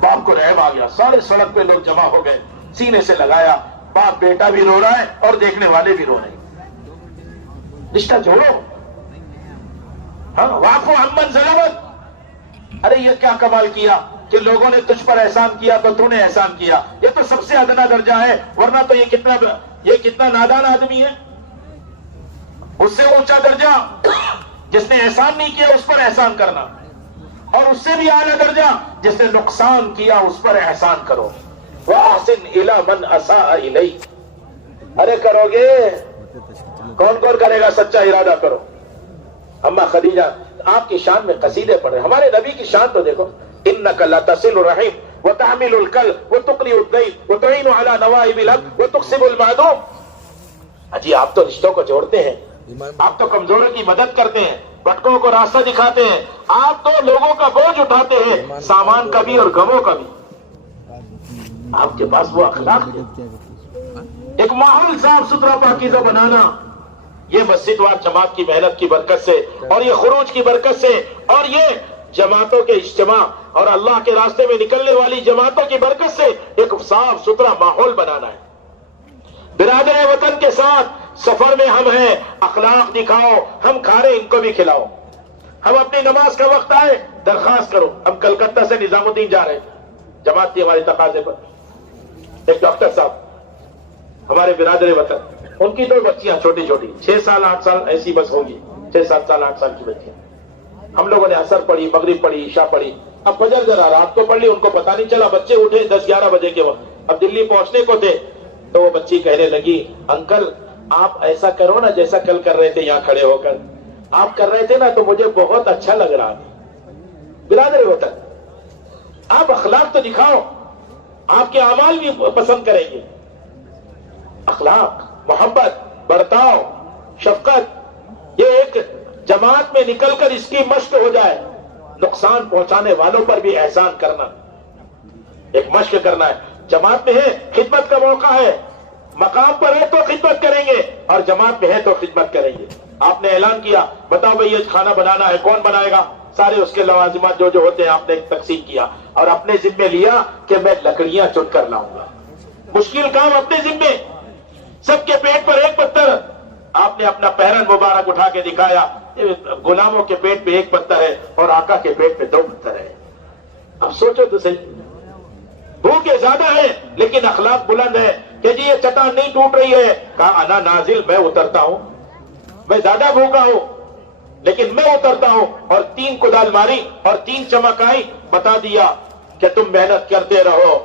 باپ کو رحم آ گیا, سارے سڑک پہ لوگ جمع ہو گئے, سینے سے لگایا, باپ بیٹا بھی رو رہا ہے اور دیکھنے والے بھی رو رہے ہیں. رشتہ جوڑو. ہاں, واقف امن ظلمت. ارے یہ کیا کمال کیا کہ لوگوں نے تجھ پر احسان کیا تو تو نے احسان کیا. یہ تو سب سے ادنا درجہ ہے, ورنہ تو یہ کتنا نادان آدمی ہے. اس سے اونچا درجہ جس نے احسان نہیں کیا اس پر احسان کرنا, اور اس سے بھی اعلیٰ درجہ جس نے نقصان کیا اس پر احسان کرو. وَأَحْسِنْ إِلَىٰ مَنْ أَسَاءَ إِلَيْكَ. ارے کرو گے, کون کون کرے گا؟ سچا ارادہ کرو. اما خدیجہ آپ کی شان میں قصیدے پڑھے. ہمارے نبی کی شان تو دیکھو, إِنَّكَ لَتَصِلُ الرَّحِيمَ وَتَحْمِلُ الْكَلْبَ وَتُقْرِئُ الضَّيْفَ وَتُعِينُ عَلَىٰ نَوَائِبِ الْحَقِّ وَتُكْسِبُ الْمَعْدُومَ. اجی آپ تو رشتوں کو جوڑتے ہیں, آپ تو کمزوروں کی مدد کرتے ہیں, بھٹکوں کو راستہ دکھاتے ہیں, آپ تو لوگوں کا بوجھ اٹھاتے ہیں, سامان کا بھی اور غموں کا بھی. آپ کے پاس وہ اخلاق ہے. ایک ماحول صاف ستھرا پاکیزہ بنانا, یہ مسجد وار جماعت کی محنت کی برکت سے, اور یہ خروج کی برکت سے, اور یہ جماعتوں کے اجتماع اور اللہ کے راستے میں نکلنے والی جماعتوں کی برکت سے ایک صاف ستھرا ماحول بنانا ہے. برادر وطن کے ساتھ سفر میں ہم ہیں, اخلاق دکھاؤ. ہم کھا رہے ان کو بھی کھلاؤ. ہم اپنی نماز کا وقت آئے درخواست کرو. ہم کلکتہ سے نظام الدین جا رہے تھے جماعت کی ہمارے تقاضے پر. ایک ڈاکٹر صاحب ہمارے برادر وطن, ان کی 2 بچیاں چھوٹی چھوٹی 6 سال 8 سال ایسی بس ہوگی, 6-7 سال 8 سال کی بچیاں. ہم لوگوں نے عصر پڑھی, مغرب پڑھی, عشاء پڑھی. اب فجر ذرا رات کو پڑھ لی, ان کو پتہ نہیں چلا. بچے اٹھے 10-11 بجے کے وقت, اب دلی پہنچنے کو تھے. تو وہ بچی کہنے لگی, انکل آپ ایسا کرو نا جیسا کل کر رہے تھے یہاں کھڑے ہو کر. آپ کر رہے تھے نا تو مجھے بہت اچھا لگ رہا تھا. برادر وطن, آپ اخلاق تو دکھاؤ, آپ کے اعمال بھی پسند کریں گے. اخلاق, محبت, برتاؤ, شفقت, یہ ایک جماعت میں نکل کر اس کی مشق ہو جائے. نقصان پہنچانے والوں پر بھی احسان کرنا ایک مشق کرنا ہے. جماعت میں ہے خدمت کا موقع ہے, مقام پر ہے تو خدمت کریں گے, اور جماعت میں ہے تو خدمت کریں گے. آپ نے اعلان کیا, بتاؤ بھئی یہ کھانا بنانا ہے, کون بنائے گا؟ سارے اس کے لوازمات جو ہوتے ہیں آپ نے تقسیم کیا, اور اپنے ذمے لیا کہ میں لکڑیاں چن کر لاؤں گا. مشکل کام اپنے ذمے. سب کے پیٹ پر ایک پتھر. آپ نے اپنا پیرن مبارک اٹھا کے دکھایا. غلاموں کے پیٹ پہ 1 پتھر ہے اور آقا کے پیٹ پہ 2 پتھر ہے. اب سوچو تو صحیح, بھوکے زیادہ ہے لیکن اخلاق بلند ہے کہ جی یہ چٹان نہیں ٹوٹ رہی ہے. کہا انا نازل, میں اترتا ہوں. میں زیادہ بھوکا ہوں لیکن میں اترتا ہوں. اور 3 کدال ماری اور 3 چمک آئی, بتا دیا کہ تم محنت کرتے رہو.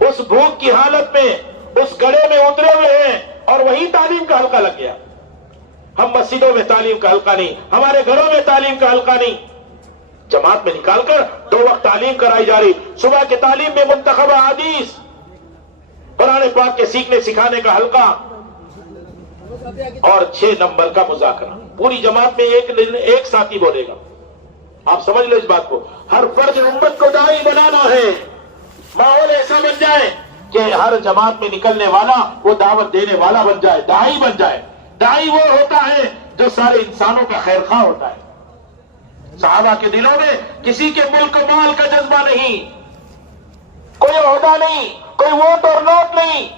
اس بھوک کی حالت میں اس گڑھے میں اترے ہوئے ہیں, اور وہی تعلیم کا حلقہ لگ گیا. ہم مسجدوں میں تعلیم کا حلقہ نہیں, ہمارے گھروں میں تعلیم کا حلقہ نہیں. جماعت میں نکال کر 2 وقت تعلیم کرائی جا رہی. صبح کے تعلیم میں منتخب حدیث, قرآن پاک کے سیکھنے سکھانے کا حلقہ, اور 6 نمبر کا مذاکرہ. پوری جماعت میں ایک ساتھی بولے گا. آپ سمجھ لو اس بات کو. ہر فرد امت کو داعی بنانا ہے. ماحول ایسا بن جائے کہ ہر جماعت میں نکلنے والا وہ دعوت دینے والا بن جائے, داعی بن جائے. داعی وہ ہوتا ہے جو سارے انسانوں کا خیر خواہ ہوتا ہے. صحابہ کے دلوں میں کسی کے ملک و مال کا جذبہ نہیں, کوئی عہدہ نہیں, کوئی ووٹ اور نوٹ نہیں,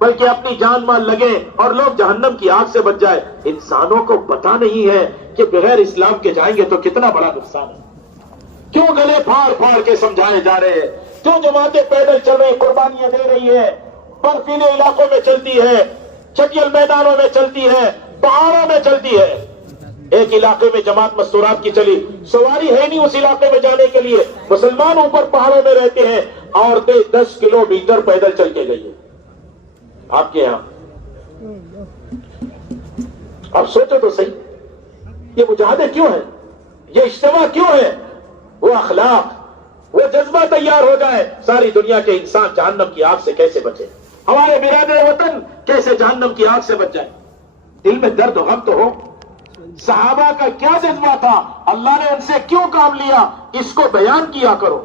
بلکہ اپنی جان مال لگے اور لوگ جہنم کی آگ سے بچ جائے. انسانوں کو پتہ نہیں ہے کہ بغیر اسلام کے جائیں گے تو کتنا بڑا نقصان ہے. کیوں گلے پھاڑ پھاڑ کے سمجھائے جا رہے ہیں؟ کیوں جماعتیں پیدل چل رہی, قربانیاں دے رہی ہے, برفیلے علاقوں میں چلتی ہے, چٹیل میدانوں میں چلتی ہے, پہاڑوں میں چلتی ہے. ایک علاقے میں جماعت مستورات کی چلی, سواری ہے نہیں اس علاقے میں جانے کے لیے. مسلمان اوپر پہاڑوں میں رہتے ہیں, عورتیں 10 کلومیٹر پیدل چل کے گئی ہیں آپ کے یہاں. اب سوچو تو صحیح, یہ مجاہدے کیوں ہیں, یہ اجتماع کیوں ہے؟ وہ اخلاق, وہ جذبہ تیار ہو جائے. ساری دنیا کے انسان جہنم کی آگ سے کیسے بچے, ہمارے برادر وطن کیسے جہنم کی آگ سے بچ جائے. دل میں درد و غم تو ہو. صحابہ کا کیا جذبہ تھا, اللہ نے ان سے کیوں کام لیا, اس کو بیان کیا کرو.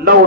9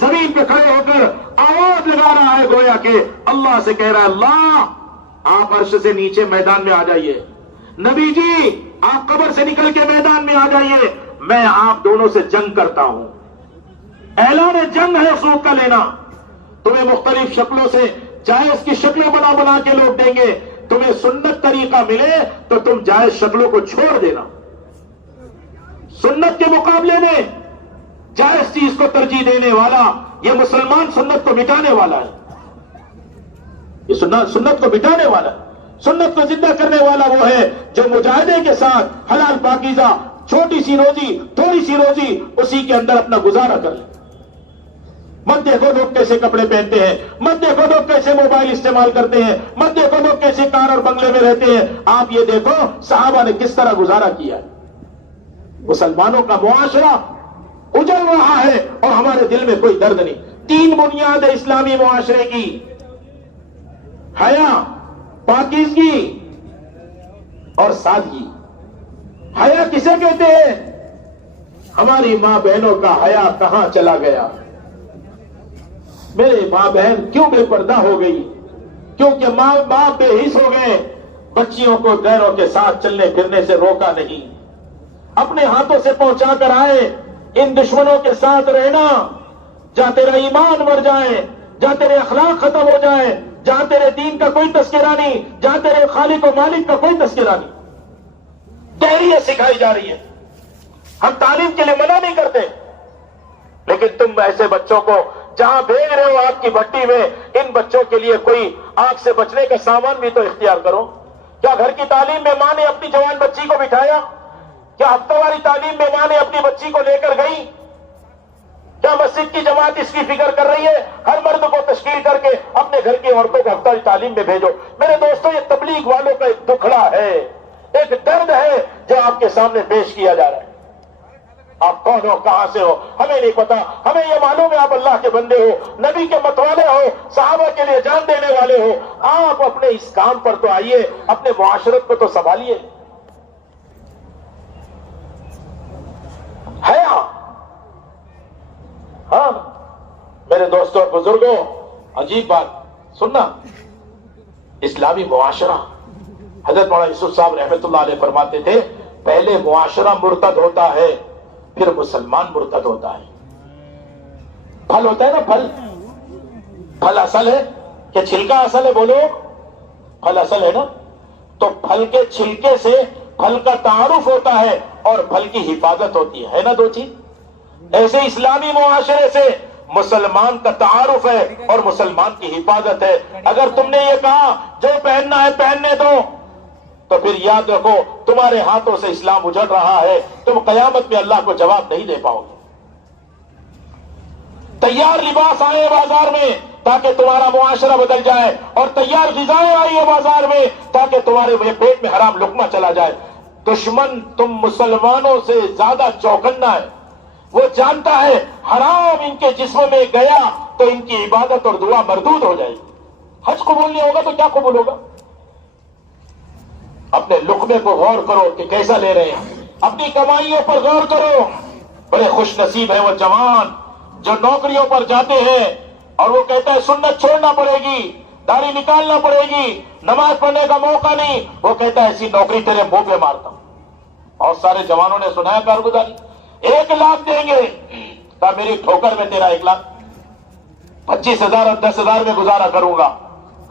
زمین پہ کھڑے ہو کر آواز لگا رہا ہے گویا کہ اللہ سے کہہ رہا ہے اللہ آپ عرش سے نیچے میدان میں آ جائیے، نبی جی آپ قبر سے نکل کے میدان میں آ جائیے، میں آپ دونوں سے جنگ کرتا ہوں۔ اعلان جنگ ہے سوگ کا لینا، تمہیں مختلف شکلوں سے جائز کی شکلیں بنا بنا کے لوگ دیں گے، تمہیں سنت طریقہ ملے تو تم جائز شکلوں کو چھوڑ دینا، سنت کے مقابلے میں جائز چیز کو ترجیح دینے والا یہ مسلمان سنت کو مٹانے والا ہے، یہ سنت کو مٹانے والا، سنت کو زندہ کرنے والا وہ ہے جو مجاہدے کے ساتھ حلال پاکیزہ چھوٹی سی روزی تھوڑی سی روزی اسی کے اندر اپنا گزارا کر لے۔ مت دیکھو لوگ کیسے کپڑے پہنتے ہیں، مت دیکھو لوگ کیسے موبائل استعمال کرتے ہیں، مت دیکھو لوگ کیسے کار اور بنگلے میں رہتے ہیں، آپ یہ دیکھو صحابہ نے کس طرح گزارا کیا ہے۔ مسلمانوں کا معاشرہ اجل رہا ہے اور ہمارے دل میں کوئی درد نہیں۔ 3 بنیاد ہے اسلامی معاشرے کی، حیا، پاکیزگی اور سادگی۔ حیا کسے کہتے ہیں؟ ہماری ماں بہنوں کا حیا کہاں چلا گیا؟ میرے ماں بہن کیوں بے پردہ ہو گئی؟ کیونکہ ماں باپ بے حس ہو گئے، بچیوں کو غیروں کے ساتھ چلنے پھرنے سے روکا نہیں، اپنے ہاتھوں سے پہنچا کر آئے۔ ان دشمنوں کے ساتھ رہنا جہاں تیرا ایمان مر جائے، جہاں تیرے اخلاق ختم ہو جائے، جہاں تیرے دین کا کوئی تذکرہ نہیں، جہاں تیرے خالق و مالک کا کوئی تذکرہ نہیں، تحریت سکھائی جا رہی ہے۔ ہم تعلیم کے لیے منع نہیں کرتے، لیکن تم ایسے بچوں کو جہاں بھیج رہے ہو آپ کی بھٹی میں، ان بچوں کے لیے کوئی آگ سے بچنے کا سامان بھی تو اختیار کرو۔ کیا گھر کی تعلیم میں ماں نے اپنی جوان بچی کو بٹھایا؟ کیا ہفتہ واری تعلیم میں ماں نے اپنی بچی کو لے کر گئی؟ کیا مسجد کی جماعت اس کی فکر کر رہی ہے؟ ہر مرد کو تشکیل کر کے اپنے گھر کی عورتوں کو ہفتہ واری تعلیم میں بھیجو۔ میرے دوستوں، یہ تبلیغ والوں کا ایک دکھڑا ہے، ایک درد ہے جو آپ کے سامنے پیش کیا جا رہا ہے۔ آپ کون ہو، کہاں سے ہو، ہمیں نہیں پتا، ہمیں یہ معلوم ہے آپ اللہ کے بندے ہو، نبی کے متوالے ہو، صحابہ کے لیے جان دینے والے ہو۔ آپ اپنے اس کام پر تو آئیے، اپنے معاشرت کو تو سنبھالیے۔ حیا، ہاں میرے دوستوں اور بزرگوں، عجیب بات سننا، اسلامی معاشرہ، حضرت مولانا یوسف صاحب رحمۃ اللہ علیہ فرماتے تھے پہلے معاشرہ مرتد ہوتا ہے پھر مسلمان مرتد ہوتا ہے۔ پھل ہوتا ہے نا، پھل، پھل اصل ہے کہ چھلکا اصل ہے؟ بولو، پھل اصل ہے نا؟ تو پھل کے چھلکے سے پھل کا تعارف ہوتا ہے اور پھل کی حفاظت ہوتی ہے نا، 2 چیز۔ ایسے اسلامی معاشرے سے مسلمان کا تعارف ہے اور مسلمان کی حفاظت ہے۔ اگر تم نے یہ کہا جو پہننا ہے پہننے دو، تو پھر یاد رکھو تمہارے ہاتھوں سے اسلام اجڑ رہا ہے، تم قیامت میں اللہ کو جواب نہیں دے پاؤ گے۔ تیار لباس آئے بازار میں تاکہ تمہارا معاشرہ بدل جائے، اور تیار غذائیں آئی ہے بازار میں تاکہ تمہارے پیٹ میں حرام لقمہ چلا جائے۔ دشمن تم مسلمانوں سے زیادہ چوکنا ہے، وہ جانتا ہے حرام ان کے جسم میں گیا تو ان کی عبادت اور دعا مردود ہو جائے گی۔ حج قبول نہیں ہوگا تو کیا قبول ہوگا؟ اپنے لقمے کو غور کرو کہ کیسا لے رہے ہیں، اپنی کمائیوں پر غور کرو۔ بڑے خوش نصیب ہیں وہ جوان جو نوکریوں پر جاتے ہیں اور وہ کہتا ہے سنت چھوڑنا پڑے گی، داڑھی نکالنا پڑے گی، نماز پڑھنے کا موقع نہیں، وہ کہتا ہے ایسی نوکری تیرے منہ پہ مارتا ہوں۔ بہت سارے جوانوں نے سنایا کارگزاری، 1 لاکھ دیں گے کہا میری ٹھوکر میں تیرا 1 لاکھ، 25,000 اور 10,000 میں گزارا کروں گا،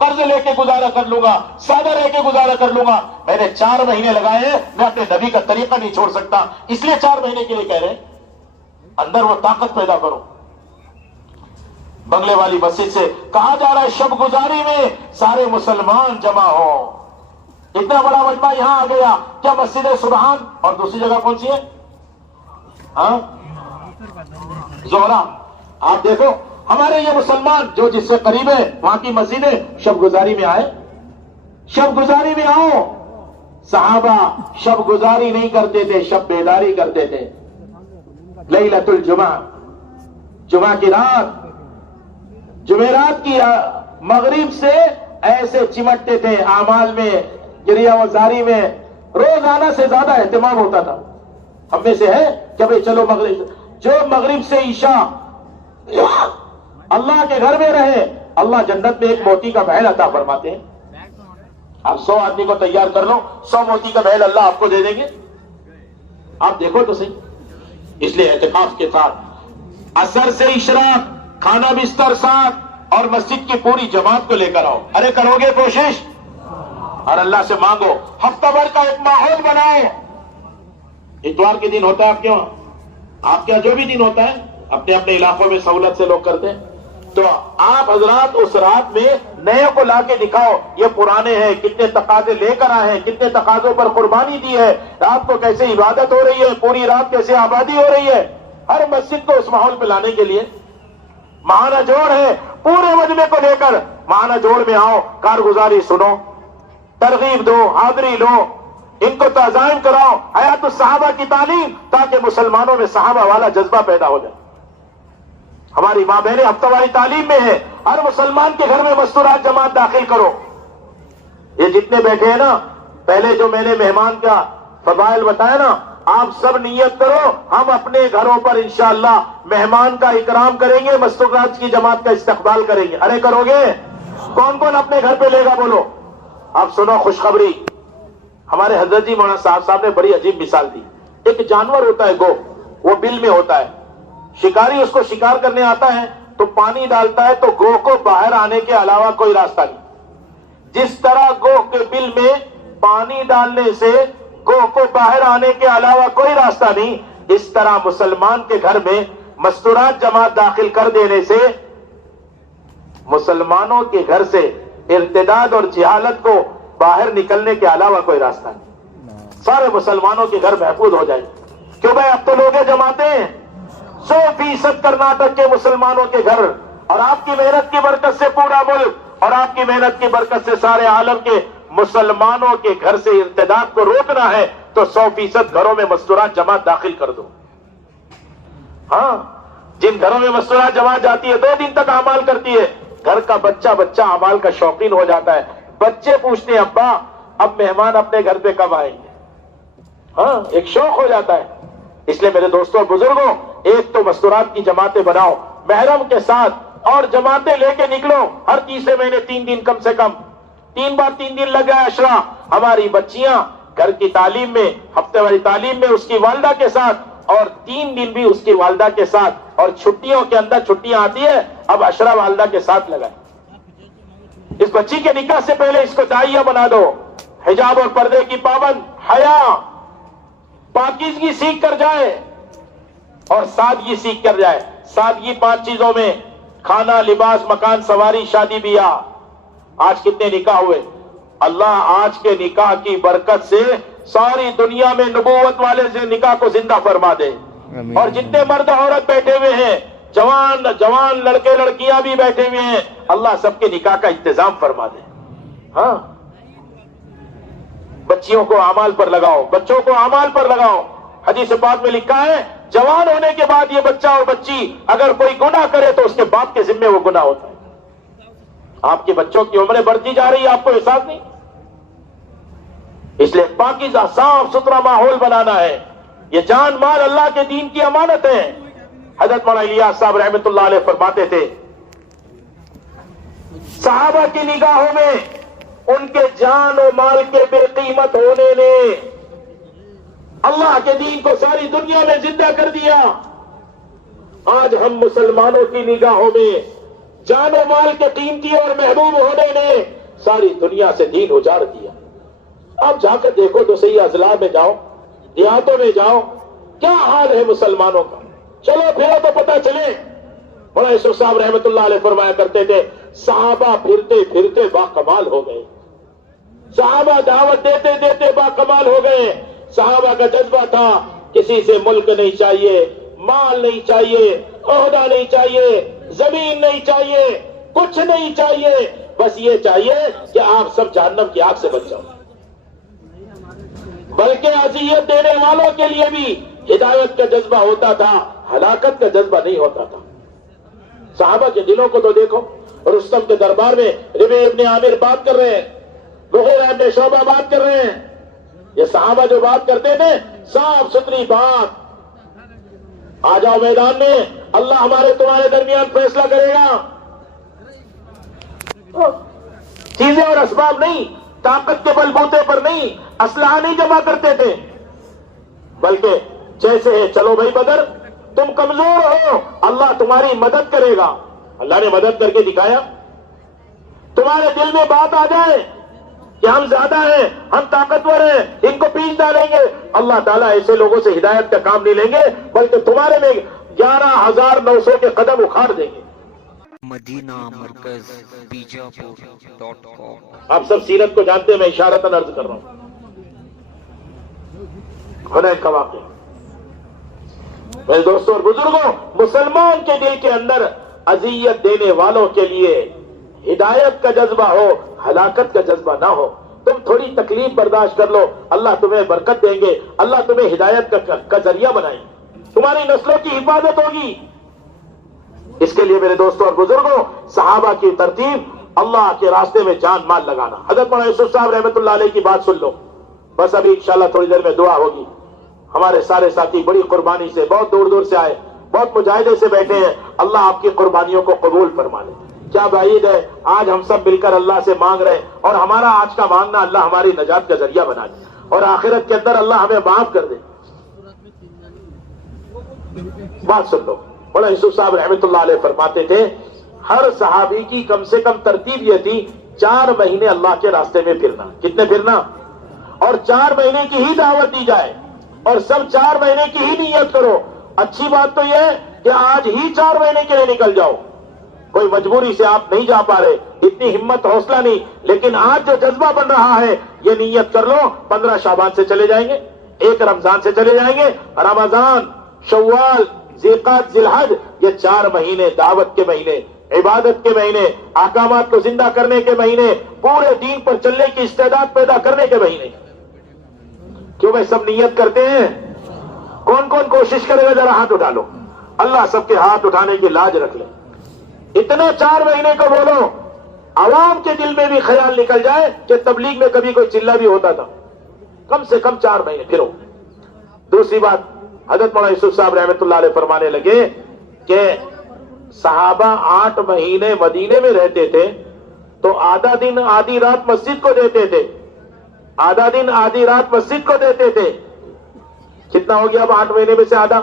قرض لے کے گزارا کر لوں گا، سادہ رہ کے گزارا کر لوں گا۔ میں نے 4 مہینے لگائے ہیں، میں اپنے نبی کا طریقہ نہیں چھوڑ سکتا، اس لیے 4 مہینے کے لیے کہہ رہے ہیں۔ اندر وہ طاقت پیدا کرو۔ بنگلے والی مسجد سے کہا جا رہا ہے شب گزاری میں سارے مسلمان جمع ہو۔ اتنا بڑا مجمع یہاں آ گیا، کیا مسجد سبحان اور دوسری جگہ کون سی ہے؟ ہاں زہرا۔ آپ دیکھو ہمارے یہ مسلمان جو جس سے قریب ہے وہاں کی مسجدیں شب گزاری میں آئے، شب گزاری میں آؤ۔ صحابہ شب گزاری نہیں کرتے تھے، شب بیداری کرتے تھے۔ لیلۃ الجمعہ، جمعہ کی رات، جمعرات کی مغرب سے ایسے چمٹتے تھے، اعمال میں، گریہ وزاری میں روزانہ سے زیادہ اہتمام ہوتا تھا۔ ہم میں سے ہے کہ بھئی چلو مغرب، جو مغرب سے عشاء اللہ کے گھر میں رہے, اللہ جنت میں ایک موتی کا محل عطا فرماتے ہیں. آپ 100 آدمی کو تیار کر لو, 100 موتی کا محل اللہ آپ کو دے دیں گے. آپ دیکھو تو صحیح. اس لیے اعتکاف کے ساتھ اثر سے اشراق, کھانا بستر ساتھ اور مسجد کی پوری جماعت کو لے کر آؤ. ارے کرو گے کوشش, اور اللہ سے مانگو, ہفتہ بھر کا ایک ماحول بناؤ. اتوار کے دن ہوتا ہے آپ کے وہاں, آپ کے یہاں جو بھی دن ہوتا ہے اپنے اپنے علاقوں میں سہولت سے لوگ کرتے ہیں, تو آپ حضرات اس رات میں نئے کو لا کے دکھاؤ یہ پرانے ہیں, کتنے تقاضے لے کر آئے ہیں, کتنے تقاضوں پر قربانی دی ہے, رات کو کیسے عبادت ہو رہی ہے, پوری رات کیسے آبادی ہو رہی ہے. ہر مسجد کو اس ماحول پہ لانے کے لیے مہانہ جوڑ ہے, پورے مجمع کو لے کر مہانہ جوڑ میں آؤ, کارگزاری سنو, ترغیب دو, حاضری لو, ان کو تعظیم کراؤ, حیات الصحابہ کی تعلیم, تاکہ مسلمانوں میں صحابہ والا جذبہ پیدا ہو جائے. ہماری ماں بہنیں ہفتہ واری تعلیم میں ہے, ہر مسلمان کے گھر میں مستورات جماعت داخل کرو. یہ جتنے بیٹھے ہیں نا, پہلے جو میں نے مہمان کا فضائل بتایا نا, آپ سب نیت کرو ہم اپنے گھروں پر انشاءاللہ مہمان کا اکرام کریں گے, مستورات کی جماعت کا استقبال کریں گے. ارے کرو گے؟ کون کون اپنے گھر پہ لے گا بولو. اب سنو خوشخبری, ہمارے حضرت جی مولانا صاحب نے بڑی عجیب مثال دی. ایک جانور ہوتا ہے گو, وہ بل میں ہوتا ہے, شکاری اس کو شکار کرنے آتا ہے تو پانی ڈالتا ہے تو گو کو باہر آنے کے علاوہ کوئی راستہ نہیں. جس طرح گو کے بل میں پانی ڈالنے سے گو کو باہر آنے کے علاوہ کوئی راستہ نہیں, اس طرح مسلمان کے گھر میں مستورات جماعت داخل کر دینے سے مسلمانوں کے گھر سے ارتداد اور جہالت کو باہر نکلنے کے علاوہ کوئی راستہ نہیں. سارے مسلمانوں کے گھر محفوظ ہو جائیں. کیوں بھائی, اب تو لوگ جماعتیں 100% کرناٹک کے مسلمانوں کے گھر, اور آپ کی محنت کی برکت سے پورا ملک, اور آپ کی محنت کی برکت سے سارے عالم کے مسلمانوں کے گھر سے ارتداد کو روکنا ہے تو 100% گھروں میں مستورات جماعت داخل کر دو. ہاں, جن گھروں میں مستورات جماعت جاتی ہے 2 دن تک اعمال کرتی ہے, گھر کا بچہ اعمال کا شوقین ہو جاتا ہے. بچے پوچھتے ہیں ابا اب مہمان اپنے گھر پہ کب آئیں گے. ہاں, ایک شوق ہو جاتا ہے. اس لیے میرے دوستوں بزرگوں, ایک تو مستورات کی جماعتیں بناؤ محرم کے ساتھ, اور جماعتیں لے کے نکلو ہر تیسرے مہینے 3 دن, کم سے کم 3 بار 3 دن لگ جائے عشرہ. ہماری بچیاں گھر کی تعلیم میں, ہفتے واری تعلیم میں اس کی والدہ کے ساتھ, اور 3 دن بھی اس کی والدہ کے ساتھ, اور چھٹیوں کے اندر چھٹیاں آتی ہے اب عشرہ والدہ کے ساتھ لگائے. اس بچی کے نکاح سے پہلے اس کو داعیہ بنا دو, حجاب اور پردے کی پابند, حیا, پاکیزگی سیکھ کر جائے اور سادگی سیکھ کر جائے. سادگی 5 چیزوں میں, کھانا, لباس, مکان, سواری, شادی بیاہ. آج کتنے نکاح ہوئے, اللہ آج کے نکاح کی برکت سے ساری دنیا میں نبوت والے سے نکاح کو زندہ فرما دے. اور جتنے مرد عورت بیٹھے ہوئے ہیں, جوان لڑکے لڑکیاں بھی بیٹھے ہوئے ہیں, اللہ سب کے نکاح کا انتظام فرما دے. ہاں, بچیوں کو اعمال پر لگاؤ, بچوں کو اعمال پر لگاؤ. حدیث پاک میں لکھا ہے جوان ہونے کے بعد یہ بچہ اور بچی اگر کوئی گناہ کرے تو اس کے باپ کے ذمے وہ گناہ ہوتا ہے. آپ کے بچوں کی عمریں بڑھتی جا رہی ہے, آپ کو احساس نہیں. اس لیے پاکیزہ صاف ستھرا ماحول بنانا ہے. یہ جان مال اللہ کے دین کی امانت ہے. حضرت مولانا الیاس صاحب رحمۃ اللہ علیہ فرماتے تھے صحابہ کی نگاہوں میں ان کے جان و مال کے بے قیمت ہونے نے اللہ کے دین کو ساری دنیا میں زندہ کر دیا. آج ہم مسلمانوں کی نگاہوں میں جان و مال کے قیمتی اور محبوب ہونے نے ساری دنیا سے دین اجاڑ دیا. آپ جا کر دیکھو تو صحیح, اضلاع میں جاؤ, دیہاتوں میں جاؤ, کیا حال ہے مسلمانوں کا. چلو پھرو تو پتہ چلے. مولانا یوسف صاحب رحمۃ اللہ علیہ فرمایا کرتے تھے صحابہ پھرتے پھرتے با کمال ہو گئے. صحابہ دعوت دیتے دیتے با کمال ہو گئے. صحابہ کا جذبہ تھا کسی سے ملک نہیں چاہیے, مال نہیں چاہیے, عہدہ نہیں چاہیے, زمین نہیں چاہیے, کچھ نہیں چاہیے, بس یہ چاہیے کہ آپ سب جہنم کی آگ سے بچ جاؤ. بلکہ اذیت دینے والوں کے لیے بھی ہدایت کا جذبہ ہوتا تھا, ہلاکت کا جذبہ نہیں ہوتا تھا. صحابہ کے دلوں کو تو دیکھو. رستم کے دربار میں ربیع ابن عامر بات کر رہے ہیں, مغیرہ ابن شعبہ بات کر رہے ہیں. یہ صحابہ جو بات کرتے تھے صاف ستھری بات, آ جاؤ میدان میں, اللہ ہمارے تمہارے درمیان فیصلہ کرے گا. چیزیں اور اسباب نہیں، طاقت کے بل بوتے پر نہیں، اسلحہ نہیں جمع کرتے تھے، بلکہ جیسے ہے چلو بھائی بدر، تم کمزور ہو، اللہ تمہاری مدد کرے گا. اللہ نے مدد کر کے دکھایا. تمہارے دل میں بات آ جائے کہ ہم زیادہ ہیں، ہم طاقتور ہیں، ان کو پیچھ ڈالیں گے، اللہ تعالیٰ ایسے لوگوں سے ہدایت کا کام نہیں لیں گے، بلکہ تمہارے میں 11,900 کے قدم اکھاڑ دیں گے. مدینہ مرکز بیجاپور.com. آپ سب سیرت کو جانتے ہیں، میں اشارتاً عرض کر رہا ہوں. حنین کا واقعہ. میرے دوستوں اور بزرگوں، مسلمان کے دل کے اندر اذیت دینے والوں کے لیے ہدایت کا جذبہ ہو، ہلاکت کا جذبہ نہ ہو. تم تھوڑی تکلیف برداشت کر لو، اللہ تمہیں برکت دیں گے، اللہ تمہیں ہدایت کا ذریعہ بنائیں گے، تمہاری نسلوں کی حفاظت ہوگی. اس کے لیے میرے دوستوں اور بزرگوں، صحابہ کی ترتیب اللہ کے راستے میں جان مال لگانا. حضرت مولانا یوسف صاحب رحمۃ اللہ علیہ کی بات سن لو. بس ابھی انشاءاللہ تھوڑی دیر میں دعا ہوگی. ہمارے سارے ساتھی بڑی قربانی سے بہت دور دور سے آئے، بہت مجاہدے سے بیٹھے ہیں. اللہ آپ کی قربانیوں کو قبول فرما لے. کیا بعید ہے آج ہم سب مل کر اللہ سے مانگ رہے ہیں، اور ہمارا آج کا مانگنا اللہ ہماری نجات کا ذریعہ بنا دے، اور آخرت کے اندر اللہ ہمیں معاف کر دے. بات سن لو. مولانا یوسف صاحب رحمۃ اللہ علیہ فرماتے تھے ہر صحابی کی کم سے کم ترتیب یہ تھی 4 مہینے اللہ کے راستے میں پھرنا. کتنے پھرنا؟ اور 4 مہینے کی ہی دعوت دی جائے، اور سب 4 مہینے کی ہی نیت کرو. اچھی بات تو یہ ہے کہ آج ہی 4 مہینے کے لیے نکل جاؤ. کوئی مجبوری سے آپ نہیں جا پا رہے، اتنی ہمت حوصلہ نہیں، لیکن آج جو جذبہ بن رہا ہے یہ نیت کر لو 15 شعبان سے چلے جائیں گے، 1 رمضان سے چلے جائیں گے، رمضان، شوال، ذی-القعدہ، ذی-الحج، یہ 4 مہینے دعوت کے مہینے، عبادت کے مہینے، احکامات کو زندہ کرنے کے مہینے، پورے دین پر چلنے کی استعداد پیدا کرنے کے مہینے. کیوں بھائی سب نیت کرتے ہیں؟ کون کون کوشش کرے گا؟ ذرا ہاتھ اٹھا لو. اللہ سب کے ہاتھ اٹھانے کی لاج رکھ لے. اتنے 4 مہینے کو بولو، عوام کے دل میں بھی خیال نکل جائے کہ تبلیغ میں کبھی کوئی چلہ بھی ہوتا تھا. کم سے کم 4 مہینے پھرو. دوسری بات، حضرت مولانا یوسف صاحب رحمۃ اللہ علیہ فرمانے لگے کہ صحابہ 8 مہینے مدینے میں رہتے تھے تو آدھا دن آدھی رات مسجد کو دیتے تھے، آدھا دن آدھی رات مسجد کو دیتے تھے. کتنا ہو گیا اب 8 مہینے میں سے آدھا؟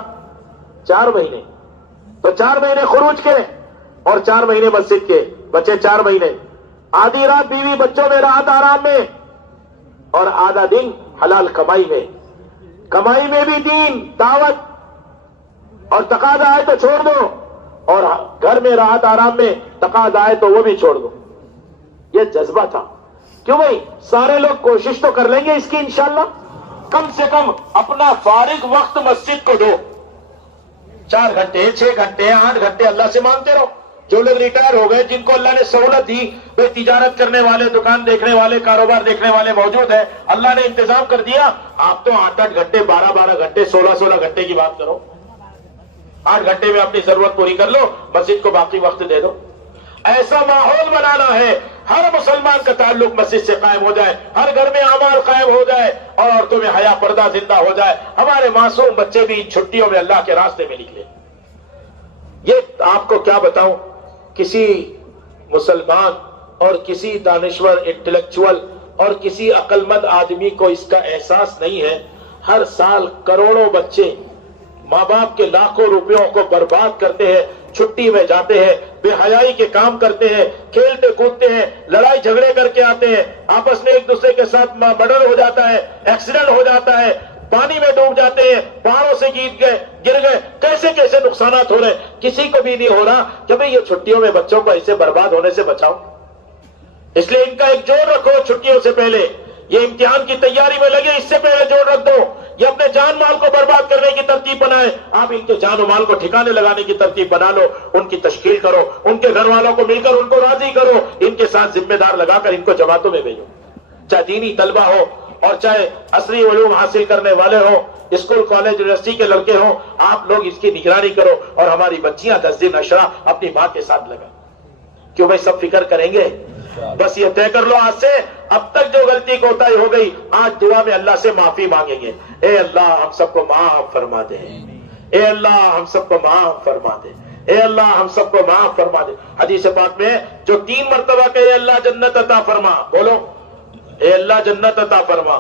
4 مہینے. تو 4 مہینے خروج کے اور 4 مہینے مسجد کے، بچے 4 مہینے. آدھی رات بیوی بچوں میں، راحت آرام میں، اور آدھا دن حلال کمائی میں. کمائی میں بھی دین، دعوت، اور تقاضا آئے تو چھوڑ دو، اور گھر میں راحت آرام میں تقاضا آئے تو وہ بھی چھوڑ دو. یہ جذبہ تھا. کیوں بھائی سارے لوگ کوشش تو کر لیں گے اس کی انشاءاللہ. کم سے کم اپنا فارغ وقت مسجد کو دو. 4 گھنٹے، 6 گھنٹے، 8 گھنٹے اللہ سے مانگتے رہو. جو لوگ ریٹائر ہو گئے، جن کو اللہ نے سہولت دی، وہ تجارت کرنے والے، دکان دیکھنے والے، کاروبار دیکھنے والے موجود ہیں، اللہ نے انتظام کر دیا. آپ تو 8-8 گھنٹے، 12-12 گھنٹے، 16-16 گھنٹے کی بات کرو. 8 گھنٹے میں اپنی ضرورت پوری کر لو، مسجد کو باقی وقت دے دو. ایسا ماحول بنانا ہے ہر مسلمان کا تعلق مسجد سے قائم ہو جائے، ہر گھر میں اعمال قائم ہو جائے، اور عورتوں میں حیا پردہ زندہ ہو جائے. ہمارے معصوم بچے بھی ان چھٹیوں میں اللہ کے راستے میں نکلے. یہ آپ کو کیا بتاؤں، کسی مسلمان اور کسی دانشور انٹلیکچوئل اور کسی عقل مند آدمی کو اس کا احساس نہیں ہے. ہر سال کروڑوں بچے ماں باپ کے لاکھوں روپیوں کو برباد کرتے ہیں، چھٹی میں جاتے ہیں، بے حیائی کے کام کرتے ہیں، کھیلتے کودتے ہیں، لڑائی جھگڑے کر کے آتے ہیں، آپس میں ایک دوسرے کے ساتھ مرڈر ہو جاتا ہے، ایکسیڈنٹ ہو جاتا ہے، پانی میں ڈوب جاتے ہیں، پہاڑوں سے گر گئے. کیسے کیسے نقصانات ہو رہے ہیں. کسی کو بھی نہیں ہو رہا کہ بھئی یہ چھٹیوں میں بچوں کو ایسے برباد ہونے سے بچاؤ. اس لیے ان کا ایک جوڑ رکھو چھٹیوں سے پہلے. یہ امتحان کی تیاری میں لگے، اس سے پہلے جوڑ رکھ دو. یہ اپنے جان مال کو برباد کرنے کی ترتیب بنائے. آپ ان کے جان و مال کو ٹھکانے لگانے کی ترتیب بنا لو، ان کی تشکیل کرو، ان کے گھر والوں کو مل کر ان کو راضی کرو، ان کے ساتھ ذمہ دار لگا کر ان کو جماعتوں میں بھیجو. چاہے دینی طلبہ ہو اور چاہے عصری علوم حاصل کرنے والے ہوں، اسکول کالج یونیورسٹی کے لڑکے ہوں، آپ لوگ اس کی نگرانی کرو. اور ہماری بچیاں 10 دن عشرہ اپنی ماں کے ساتھ لگا. کیوں بھائی سب فکر کریں گے. بس یہ طے کر لو آج سے، اب تک جو غلطی کوتاہی ہو گئی آج دعا میں اللہ سے معافی مانگیں گے. اے اللہ ہم سب کو معاف فرما دے، اے اللہ ہم سب کو معاف فرما دے، اے اللہ ہم سب کو معاف فرما دے۔ حدیث پاک میں جو 3 مرتبہ کہ اے اللہ جنت عطا فرما، بولو اے اللہ جنت عطا فرما،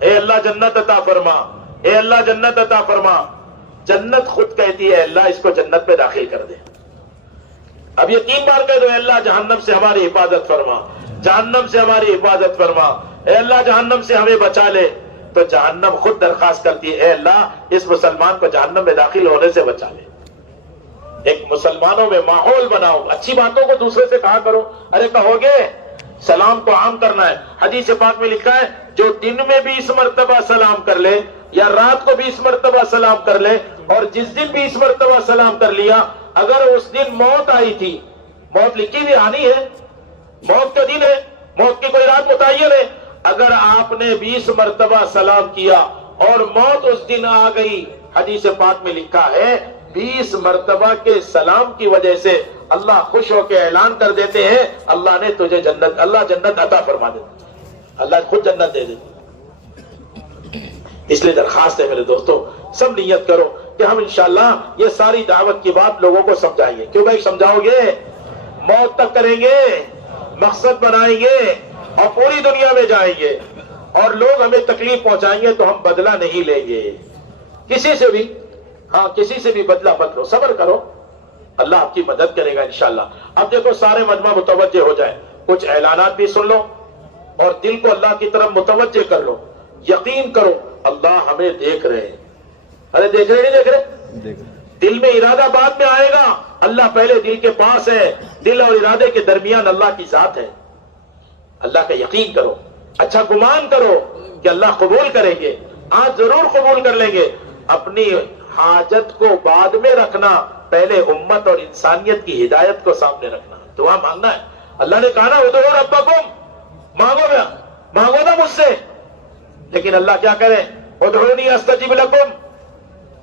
اے اللہ جنت عطا فرما، اے اللہ جنت عطا فرما، جنت خود کہتی ہے اللہ اس کو جنت میں داخل کر دے۔ اب یہ 3 بار کہہ دو، اے اللہ جہنم سے ہماری حفاظت فرما، جہنم سے ہماری حفاظت فرما، اے اللہ جہنم سے ہمیں بچا لے، تو جہنم خود درخواست کرتی ہے اے اللہ اس مسلمان کو جہنم میں داخل ہونے سے بچا لے۔ ایک مسلمانوں میں ماحول بناؤ، اچھی باتوں کو دوسرے سے کہا کرو۔ ارے کہو گے سلام کو عام کرنا ہے، حدیث پاک میں لکھا ہے جو دن میں 20 مرتبہ سلام کر لے یا رات کو 20 مرتبہ سلام کر لے، اور جس دن 20 مرتبہ سلام کر لیا، اگر اس دن موت آئی تھی، موت لکھی ہوئی آنی ہے، موت کا دن ہے، موت کی کوئی رات متعین ہے، اگر آپ نے 20 مرتبہ سلام کیا اور موت اس دن آ گئی، حدیث پاک میں لکھا ہے 20 مرتبہ کے سلام کی وجہ سے اللہ خوش ہو کے اعلان کر دیتے ہیں اللہ نے تجھے جنت، اللہ جنت عطا فرما دیتا، اللہ خود جنت دے دیتا۔ اس لیے درخواست ہے میرے دوستو، سب نیت کرو کہ ہم انشاءاللہ یہ ساری دعوت کی بات لوگوں کو سمجھائیں گے۔ کیوں بھائی سمجھاؤ گے؟ موت تک کریں گے، مقصد بنائیں گے اور پوری دنیا میں جائیں گے، اور لوگ ہمیں تکلیف پہنچائیں گے تو ہم بدلہ نہیں لیں گے کسی سے بھی۔ ہاں کسی سے بھی بدلہ مت لو، صبر کرو، اللہ آپ کی مدد کرے گا انشاءاللہ۔ اب دیکھو سارے مجمع متوجہ ہو جائے، کچھ اعلانات بھی سن لو اور دل کو اللہ کی طرف متوجہ کر لو، یقین کرو اللہ ہمیں دیکھ رہے ہیں۔ ارے دیکھ رہے نہیں دیکھ رہے؟ دل میں ارادہ بعد میں آئے گا، اللہ پہلے دل کے پاس ہے، دل اور ارادے کے درمیان اللہ کی ذات ہے۔ اللہ کا یقین کرو، اچھا گمان کرو کہ اللہ قبول کریں گے، آج ضرور قبول کر لیں گے۔ اپنی حاجت کو بعد میں رکھنا، پہلے امت اور انسانیت کی ہدایت کو سامنے رکھنا، دعا مانگنا ہے۔ اللہ نے کہا نا ادعوا ربکم، مانگو نا مجھ سے، لیکن اللہ کیا کرے؟ ادعونی استجب لکم،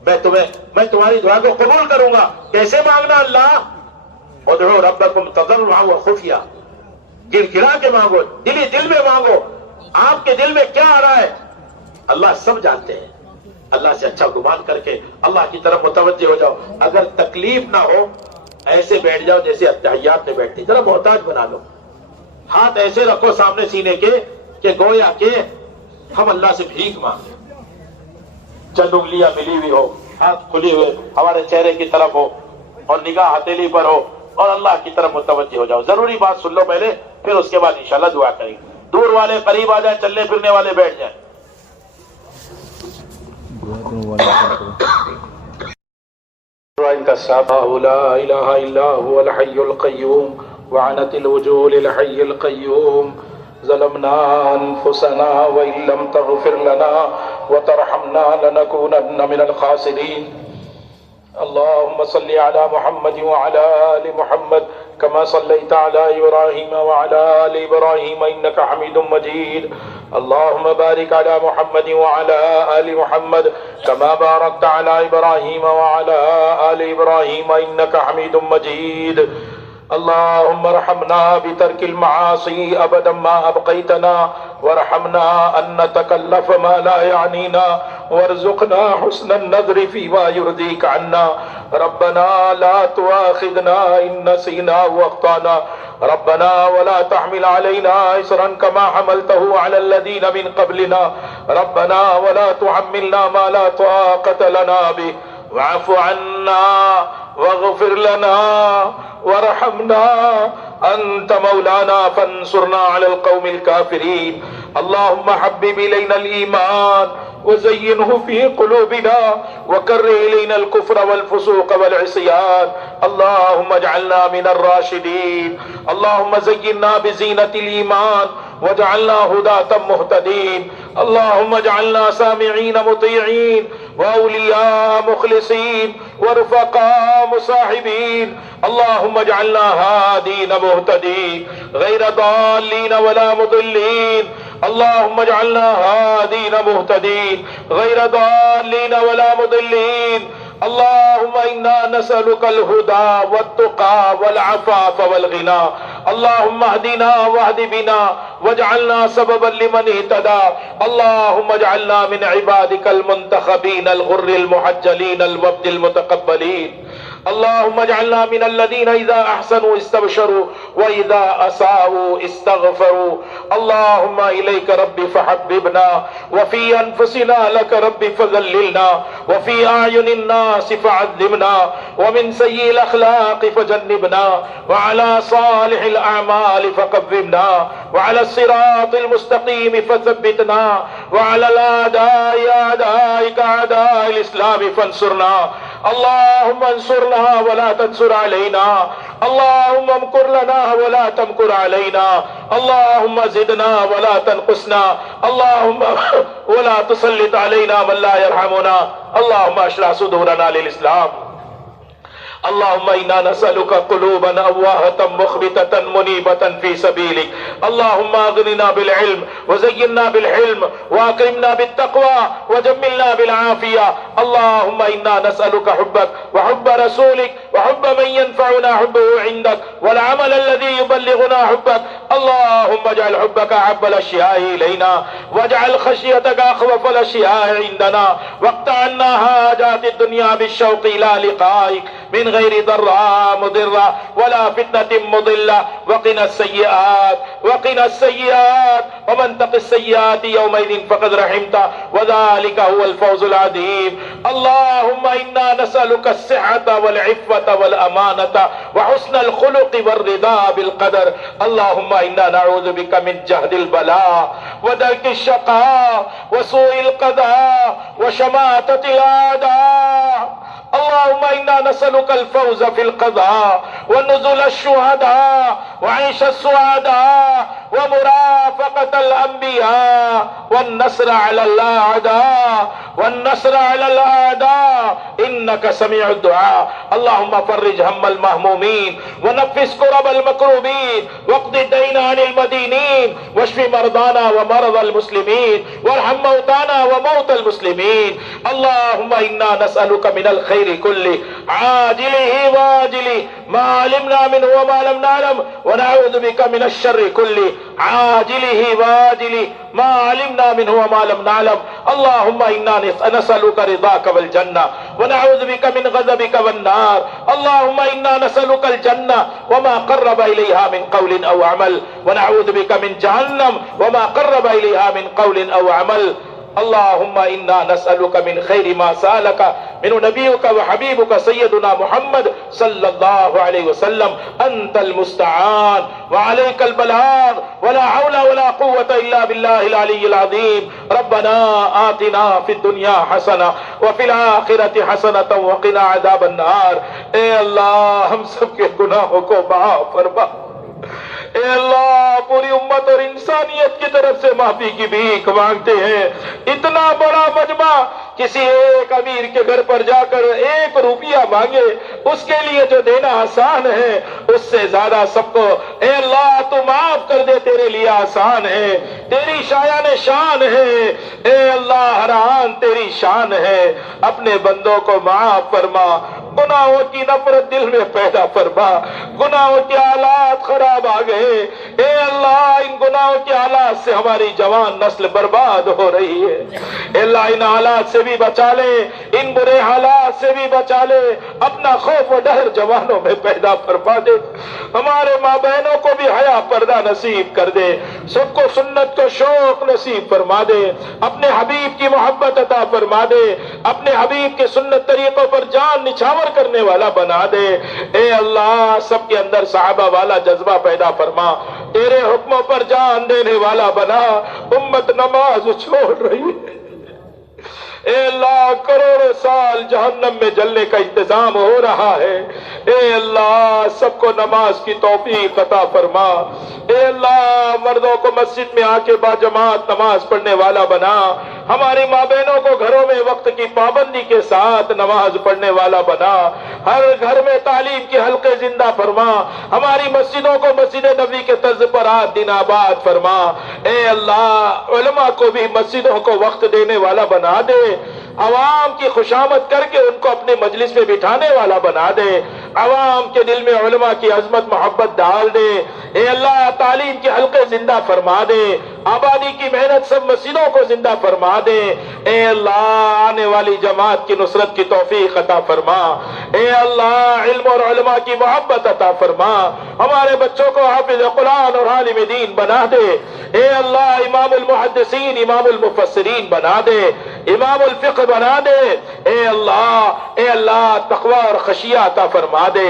میں تمہاری دعا کو قبول کروں گا۔ کیسے مانگنا اللہ؟ ادعوا ربکم تضرعا وخفیا، گر گرا کے مانگو، دل میں مانگو۔ آپ کے دل میں کیا آ رہا ہے اللہ سب جانتے ہیں۔ اللہ سے اچھا گمان کر کے اللہ کی طرف متوجہ ہو جاؤ۔ اگر تکلیف نہ ہو ایسے بیٹھ جاؤ جیسے اتحیات میں بیٹھتے، ذرا محتاج بنا لو، ہاتھ ایسے رکھو سامنے سینے کے کہ گویا کہ ہم اللہ سے بھیک مانگے، چند انگلیاں ملی ہوئی ہو، ہاتھ کھلی ہوئے ہمارے چہرے کی طرف ہو اور نگاہ ہتھیلی پر ہو، اور اللہ کی طرف متوجہ ہو جاؤ۔ ضروری بات سن لو پہلے، پھر اس کے بعد انشاءاللہ دعا کریں گے۔ دور والے قریب آ جائیں، چلنے پھرنے والے بیٹھ جائیں۔ لا الہ الا هو الحی القیوم وعنت الوجوه للحی القیوم ظلمنا انفسنا وان لم تغفر لنا وترحمنا لنكونن من الخاسرین۔ اللهم صل على محمد وعلى آل محمد كما صليت على إبراهيم وعلى آل إبراهيم إنك حميد مجيد۔ اللهم بارك على محمد وعلى آل محمد كما باركت على إبراهيم وعلى آل إبراهيم إنك حميد مجيد۔ اللهم ارحمنا بترك المعاصي أبدا ما أبقيتنا، وارحمنا أن نتكلف ما لا يعنينا، وارزقنا حسن النظر فيما يرضيك عنا۔ ربنا لا تؤاخذنا إن نسينا واخطأنا، ربنا ولا تحمل علينا إصرا كما حملته على الذين من قبلنا، ربنا ولا تحملنا ما لا طاقة لنا به، واعف عنا واغفر لنا وارحمنا أنت مولانا فانصرنا على القوم الكافرين۔ اللهم حبب إلينا الإيمان وزينه في قلوبنا وكره إلينا الكفر والفسوق والعصيان، اللهم اجعلنا من الراشدين، اللهم زينا بزينة الإيمان واجعلنا هداة مهتدين، اللهم اجعلنا سامعين مطيعين وأولياء مخلصين ورفقاء مصاحبين، اللهم اجعلنا هادين مهتدين غير ضالين ولا مضلين، اللهم اجعلنا هادين مهتدين غير ضالين ولا مضلين، اللهم إنا نسألك الهدى والتقى والعفاف والغنى، اللهم اهدنا واهد بنا واجعلنا سببا لمن اهتدى اللهم اجعلنا من عبادك المنتخبين الغر المحجلين الوفد المتقبلين اللهم اجعلنا من الذين إذا أحسنوا استبشروا وإذا أساءوا استغفروا اللهم إليك ربي فحببنا وفي أنفسنا لك ربي فذللنا وفي أعين الناس فعذبنا ومن سيء الأخلاق فجنبنا وعلى صالح الأعمال فقومنا وعلى الصراط المستقيم فثبتنا وعلى الأعداء أعدائك أعداء الإسلام فانصرنا اللهم انصرنا ولا تنصر علينا اللهم امكر لنا ولا تمكر علينا اللهم زدنا ولا تنقصنا اللهم ولا تسلط علينا من لا يرحمنا اللهم اشرح صدورنا للإسلام اللهم إنا نسألك قلوبا أواهة مخبتة منيبة في سبيلك اللهم أغننا بالعلم وزينا بالحلم وأكرمنا بالتقوى وجملنا بالعافية اللهم إنا نسألك حبك وحب رسولك وحب من ينفعنا حبه عندك والعمل الذي يبلغنا حبك اللهم اجعل حبك أحب الأشياء إلينا واجعل خشيتك أخوف الأشياء عندنا واقطع عنا حاجات الدنيا بالشوق إلى لقائك من غير ضراء مضرة ولا فتنة مضلة وقنا السيئات ومن تق السيئات يومئذ فقد رحمته وذلك هو الفوز العظيم اللهم إنا نسألك الصحة والعفة والأمانة وحسن الخلق والرضا بالقدر اللهم إنا نعوذ بك من جهد البلاء ودرك الشقاء وسوء القضاء وشماتة الأعداء اللهم إنا نسألك الفوز في القضاء ونزل الشهداء وعيش السعداء ومرافقة الأنبياء والنصر على الأعداء إنك سميع الدعاء اللهم فرج هم المهمومين ونفس كرب المكروبين واقض الدين عن المدينين واشف مرضانا ومرضى المسلمين وارحم موتانا وموتى المسلمين اللهم إنا نسألك من الخير كله عاجله واجله ما علمنا منه وما لم نعلم ونعوذ بك من الشر كله عاجله واجله ما علمنا منه وما لم نعلم اللهم إنا نسألك رضاك والجنة ونعوذ بك من غضبك والنار اللهم إنا نسألك الجنة وما قرب إليها من قول أو عمل ونعوذ بك من جهنم وما قرب إليها من قول أو عمل اللهم إنا نسألك من خير ما سألك من نبيك وحبيبك سيدنا محمد صلى الله عليه وسلم أنت المستعان وعليك البلاغ ولا حول ولا قوة إلا بالله العلي العظيم ربنا آتنا في الدنيا حسنة وفي الآخرة حسنة وقنا عذاب النار اے اللہ ہم سب کے گناہوں کو معاف فرما اے اللہ پوری امت اور انسانیت کی طرف سے معافی کی بھیک مانگتے ہیں اتنا بڑا مجمع کسی ایک امیر کے گھر پر جا کر 1 روپیہ مانگے اس کے لیے جو دینا آسان ہے اس سے زیادہ سب کو اے اللہ تو معاف کر دے تیرے لیے آسان ہے تیری شایان شان ہے اے اللہ ہر آن تیری شان ہے اپنے بندوں کو معاف فرما گناہوں کی نفرت دل میں پیدا فرما گناہوں کے حالات خراب آ گئے اے اللہ ان گناہوں کے حالات سے ہماری جوان نسل برباد ہو رہی ہے اے اللہ ان حالات سے بھی بچا لے ان برے حالات سے بھی بچا لے اپنا خوف و ڈر جوانوں میں پیدا فرما دے ہمارے ماں بہنوں کو بھی حیا پردہ نصیب کر دے سب کو سنت کو شوق نصیب فرما دے اپنے حبیب کی محبت عطا فرما دے اپنے حبیب کے سنت طریقوں پر جان نچھاور کرنے والا بنا دے اے اللہ سب کے اندر صحابہ والا جذبہ پیدا فرما تیرے حکموں پر جان دینے والا بنا امت نماز چھوڑ رہی ہے اے اللہ کروڑوں سال جہنم میں جلنے کا انتظام ہو رہا ہے اے اللہ سب کو نماز کی توفیق عطا فرما اے اللہ مردوں کو مسجد میں آ کے باجماعت نماز پڑھنے والا بنا ہماری ماں بہنوں کو گھروں میں وقت کی پابندی کے ساتھ نماز پڑھنے والا بنا ہر گھر میں تعلیم کے حلقے زندہ فرما ہماری مسجدوں کو مسجد نبوی کے طرز پر رات دن آباد فرما اے اللہ علماء کو بھی مسجدوں کو وقت دینے والا بنا دے عوام کی خوشامد کر کے ان کو اپنے مجلس میں بٹھانے والا بنا دے عوام کے دل میں علماء کی عظمت محبت ڈال دے اے اللہ تعلیم کے حلقے زندہ فرما دے، آبادی کی محنت سب مسجدوں کو زندہ فرما دے، اے اللہ آنے والی جماعت کی نصرت کی توفیق عطا فرما، اے اللہ علم اور علماء کی محبت عطا فرما، ہمارے بچوں کو حافظ قرآن اور عالم دین بنا دے، اے اللہ امام المحدثین امام المفسرین بنا دے، امام الفقہ بنا دے، اے اللہ تقوی اور خشیہ عطا فرما دے۔